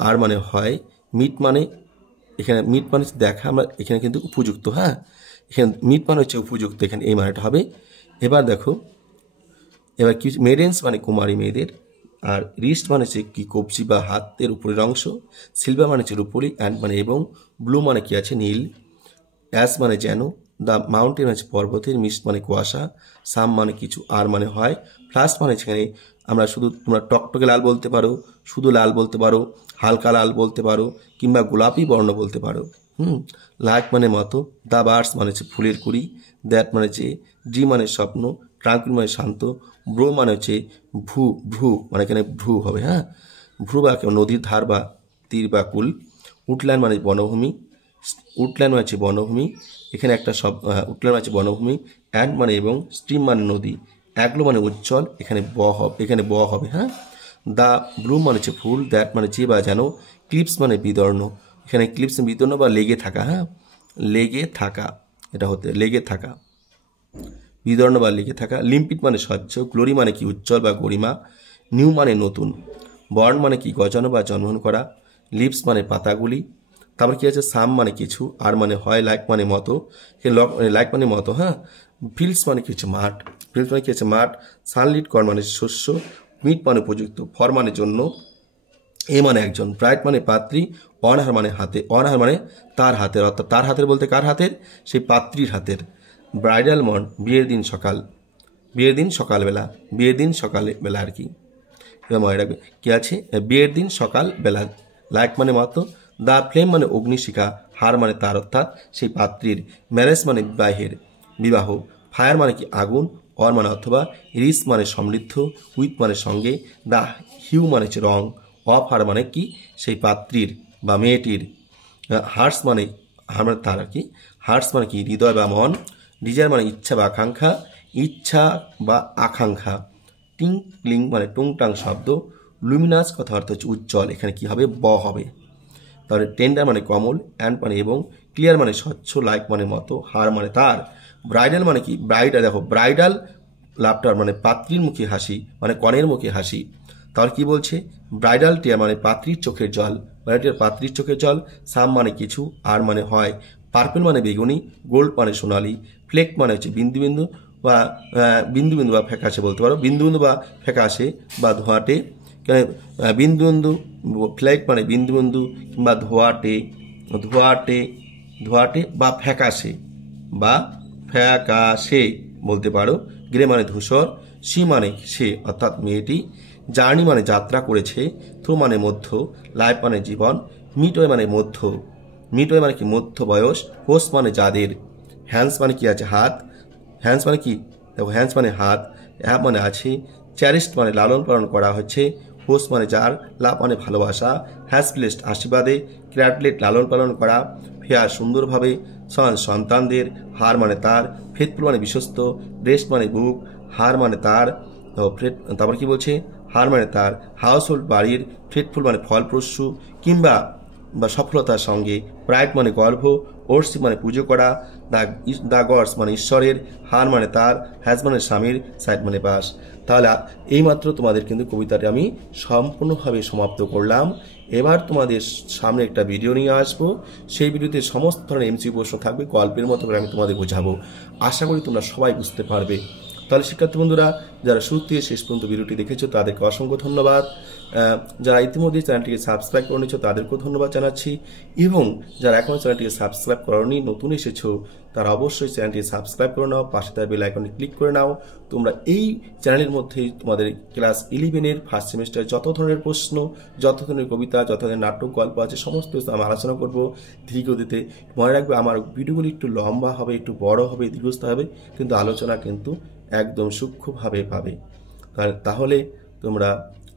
আর মানে হয়, মিট মানে, এখানে মিট মানে দেখা, আমরা এখানে কিন্তু উপযুক্ত, হ্যাঁ এখানে মিট মানে হচ্ছে উপযুক্ত, এখানে এই মানেটা হবে। এবার দেখো, এবার কি, মেডেন্স মানে কুমারী মেয়েদের, আর রিস্ট মানে হচ্ছে কি কবজি বা হাতের উপরের অংশ, সিলভার মানে হচ্ছে রূপলি, অ্যান্ড মানে এবং, ব্লু মানে কি আছে নীল, অ্যাস মানে যেন, দ্য মাউন্টেন আছে পর্বতের, মিস্ট মানে কুয়াশা, সাম মানে কিছু, আর মানে হয়, ফ্লাস মানে সেখানে আমরা শুধু, তোমরা টকটকে লাল বলতে পারো, শুধু লাল বলতে পারো, হালকা লাল বলতে পারো, কিংবা গোলাপি বর্ণ বলতে পারো। লাইক মানে মতো, দ্য বার্ডস মানে হচ্ছে ফুলের কুড়ি, দ্যাট মানে হচ্ছে, ড্রি মানে স্বপ্ন, ট্রাঙ্কুইল মানে শান্ত, ব্রো মানে হচ্ছে ভ্রু মানে এখানে ভ্রু হবে, হ্যাঁ ভ্রু বা নদীর ধার বা তীর বা কুল, উডল্যান্ড মানে বনভূমি, উডল্যান্ড মানে হচ্ছে বনভূমি, এখানে একটা সব, উডল্যান্ড মানে হচ্ছে বনভূমি, অ্যান্ড মানে এবং, স্ট্রিম মানে নদী, অ্যাগ্লো মানে উজ্জ্বল, এখানে এখানে হবে, হ্যাঁ দ্য ব্লুম মানে হচ্ছে ফুল, দ্যাট মানে যে বা যেন, ক্লিপস মানে বিদর্ণ, এখানে ক্লিপস বিদর্ণ বা লেগে থাকা, হ্যাঁ লেগে থাকা, এটা হতে লেগে থাকা, বিদর্ণ বা লেগে থাকা, লিম্পিট মানে স্বচ্ছ, গ্লোরি মানে কি উজ্জ্বল বা গরিমা, নিউ মানে নতুন, বর্ন মানে কি গজানো বা জন্মগ্রহণ করা, লিপস মানে পাতাগুলি, তারপর কি আছে সাম মানে কিছু, আর মানে হয়, লাইক মানে মতো, লাইক মানে মতো, হ্যাঁ ফিল্ডস মানে কি হচ্ছে মাঠ, ফিল্ডস মানে কি হচ্ছে মাঠ, সানলিট কর্ন মানে শস্য, মিট মানে উপযুক্ত, ফর মানে জন্য, এ মানে একজন, ব্রাইট মানে পাত্রী, অনাহার মানে হাতে, অনাহার মানে তার হাতের, অর্থাৎ তার হাতের বলতে কার হাতের, সেই পাত্রীর হাতের, ব্রাইডাল মর্ন বিয়ের দিন সকাল, বিয়ের দিন সকালবেলা, বিয়ের দিন সকালবেলা আর কি, এবার মনে রাখবে কি আছে, বিয়ের দিন সকাল বেলা, লাইক মানে মতো, দ্য ফ্লেম মানে অগ্নিশিখা, হার মানে তার অর্থাৎ সেই পাত্রীর, ম্যারেজ মানে বিবাহ, ফায়ার মানে কি আগুন, অর মানে অথবা, রিস মানে সমৃদ্ধ, উইথ মানে সঙ্গে, দ্য হিউ মানে হচ্ছে রং, অফ হার মানে কি সেই পাত্রীর বা মেয়েটির, হার্টস মানে হার মানে তার আর কি, হার্টস মানে কি হৃদয় বা মন, ডিজায়ার মানে ইচ্ছা বা আকাঙ্ক্ষা, ইচ্ছা বা আকাঙ্ক্ষা, টিংক্লিং মানে টুংটাং শব্দ, লুমিনাস কথা অর্থ হচ্ছে উজ্জ্বল, এখানে কি হবে হবে। তাহলে টেন্ডার মানে কমল, অ্যান্ড মানে এবং, ক্লিয়ার মানে স্বচ্ছ, লাইক মানে মতো, হার মানে তার, ব্রাইডাল মানে কি ব্রাইডাল, দেখো ব্রাইডাল লাফটার মানে পাত্রীর মুখে হাসি, মানে কনের মুখে হাসি, তাহলে কি বলছে, ব্রাইডাল টিয়ার মানে পাত্রীর চোখের জল, ব্রাইডাল পাত্রীর চোখের জল, সাম মানে কিছু, আর মানে হয়, পার্পল মানে বেগুনি, গোল্ড মানে সোনালি, ফ্লেক মানে হচ্ছে বিন্দু বিন্দু বা বিন্দু বিন্দু বা ফ্যাকাশে বলতে পারো, বিন্দু বিন্দু বা ফ্যাকাশে বা ধোঁয়াটে, বিন্দু বিন্দু, ফ্লেক মানে বিন্দু বিন্দু কিংবা ধোঁয়াটে, ধোঁয়াটে, ধোঁয়াটে বা ফ্যাকাশে বা ফ্যাকাশে বলতে পারো, গ্রে মানে ধূসর, সি মানে সে অর্থাৎ মেয়েটি, জার্নি মানে যাত্রা করেছে, থ্রু মানে মধ্য, লাইফ মানে জীবন, মিডওয়ে মানে মধ্য, মিডওয়ে মানে কি মধ্য বয়স, হোস্ট মানে যাদের, হ্যান্ডস মানে কি আছে হাত, হ্যান্ডস মানে কি দেখো, হ্যান্ডস মানে হাত, অ্যাপ মানে আছে, চ্যারিস্ট মানে লালন পালন করা হচ্ছে, হোস্ট মানে যার, লাভ মানে ভালোবাসা, হ্যাজ প্লেসড আশীর্বাদে, ক্র্যাটলেট লালন পালন করা, ফেয়ার সুন্দরভাবে, সন্তানদের, হার মানে তার, ফেথফুল মানে বিশ্বস্ত, ব্রেস্ট মানে বুক, হার মানে তার, তারপর কি বলছে, হার মানে তার, হাউস হোল্ড বাড়ির, ফেথফুল মানে ফলপ্রসূ কিংবা সফলতার সঙ্গে, প্রাইড মানে গর্ভ, ওর্সিপ মানে পুজো করা, দ্য গডস মানে ঈশ্বরের, হার মানে তার, হ্যাজ মানে স্বামীর, সাইড মানে বাস। তাহলে এইমাত্র তোমাদের কিন্তু কবিতাটি আমি সম্পূর্ণভাবে সমাপ্ত করলাম। এবার তোমাদের সামনে একটা ভিডিও নিয়ে আসবো, সেই ভিডিওতে সমস্ত ধরনের এমসিকিউ প্রশ্ন থাকবে, গল্পের মতো করে আমি তোমাদের বোঝাবো। আশা করি তোমরা সবাই বুঝতে পারবে। তাহলে শিক্ষার্থী বন্ধুরা, যারা শুরু থেকে শেষ পর্যন্ত ভিডিওটি দেখেছো তাদেরকে অসংখ্য ধন্যবাদ। যারা ইতিমধ্যে চ্যানেলটিকে সাবস্ক্রাইব করে নিয়েছো তাদেরকেও ধন্যবাদ জানাচ্ছি, এবং যারা এখনও চ্যানেলটিকে সাবস্ক্রাইব করোনি, নতুন এসেছো, তারা অবশ্যই চ্যানেলটিকে সাবস্ক্রাইব করে নাও, পাশে তার বেল আইকনে ক্লিক করে নাও। তোমরা এই চ্যানেলের মধ্যেই তোমাদের ক্লাস 11-এর ফার্স্ট সেমিস্টারে যত ধরনের প্রশ্ন, যত ধরনের কবিতা, যত ধরনের নাটক, গল্প আছে, সমস্ত কিছু আমি আলোচনা করবো ধীরগতিতে। মনে রাখবে, আমার ভিডিওগুলি একটু লম্বা হবে, একটু বড় হবে, দীর্ঘস্থায়ী হবে, কিন্তু আলোচনা কিন্তু একদম সূক্ষ্মভাবে পাবে। তাহলে তোমরা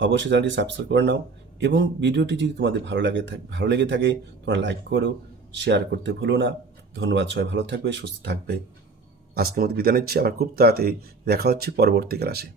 অবশ্যই চ্যানেলটি সাবস্ক্রাইব করে নাও, এবং ভিডিওটি যদি তোমাদের ভালো লেগে থাকে তোমরা লাইক করো, শেয়ার করতে ভুলো না। ধন্যবাদ, সবাই ভালো থাকবে, সুস্থ থাকবে। আজকের মধ্যে বিদায় নিচ্ছি, আবার খুব তাড়াতাড়ি দেখা হচ্ছে পরবর্তী ক্লাসে।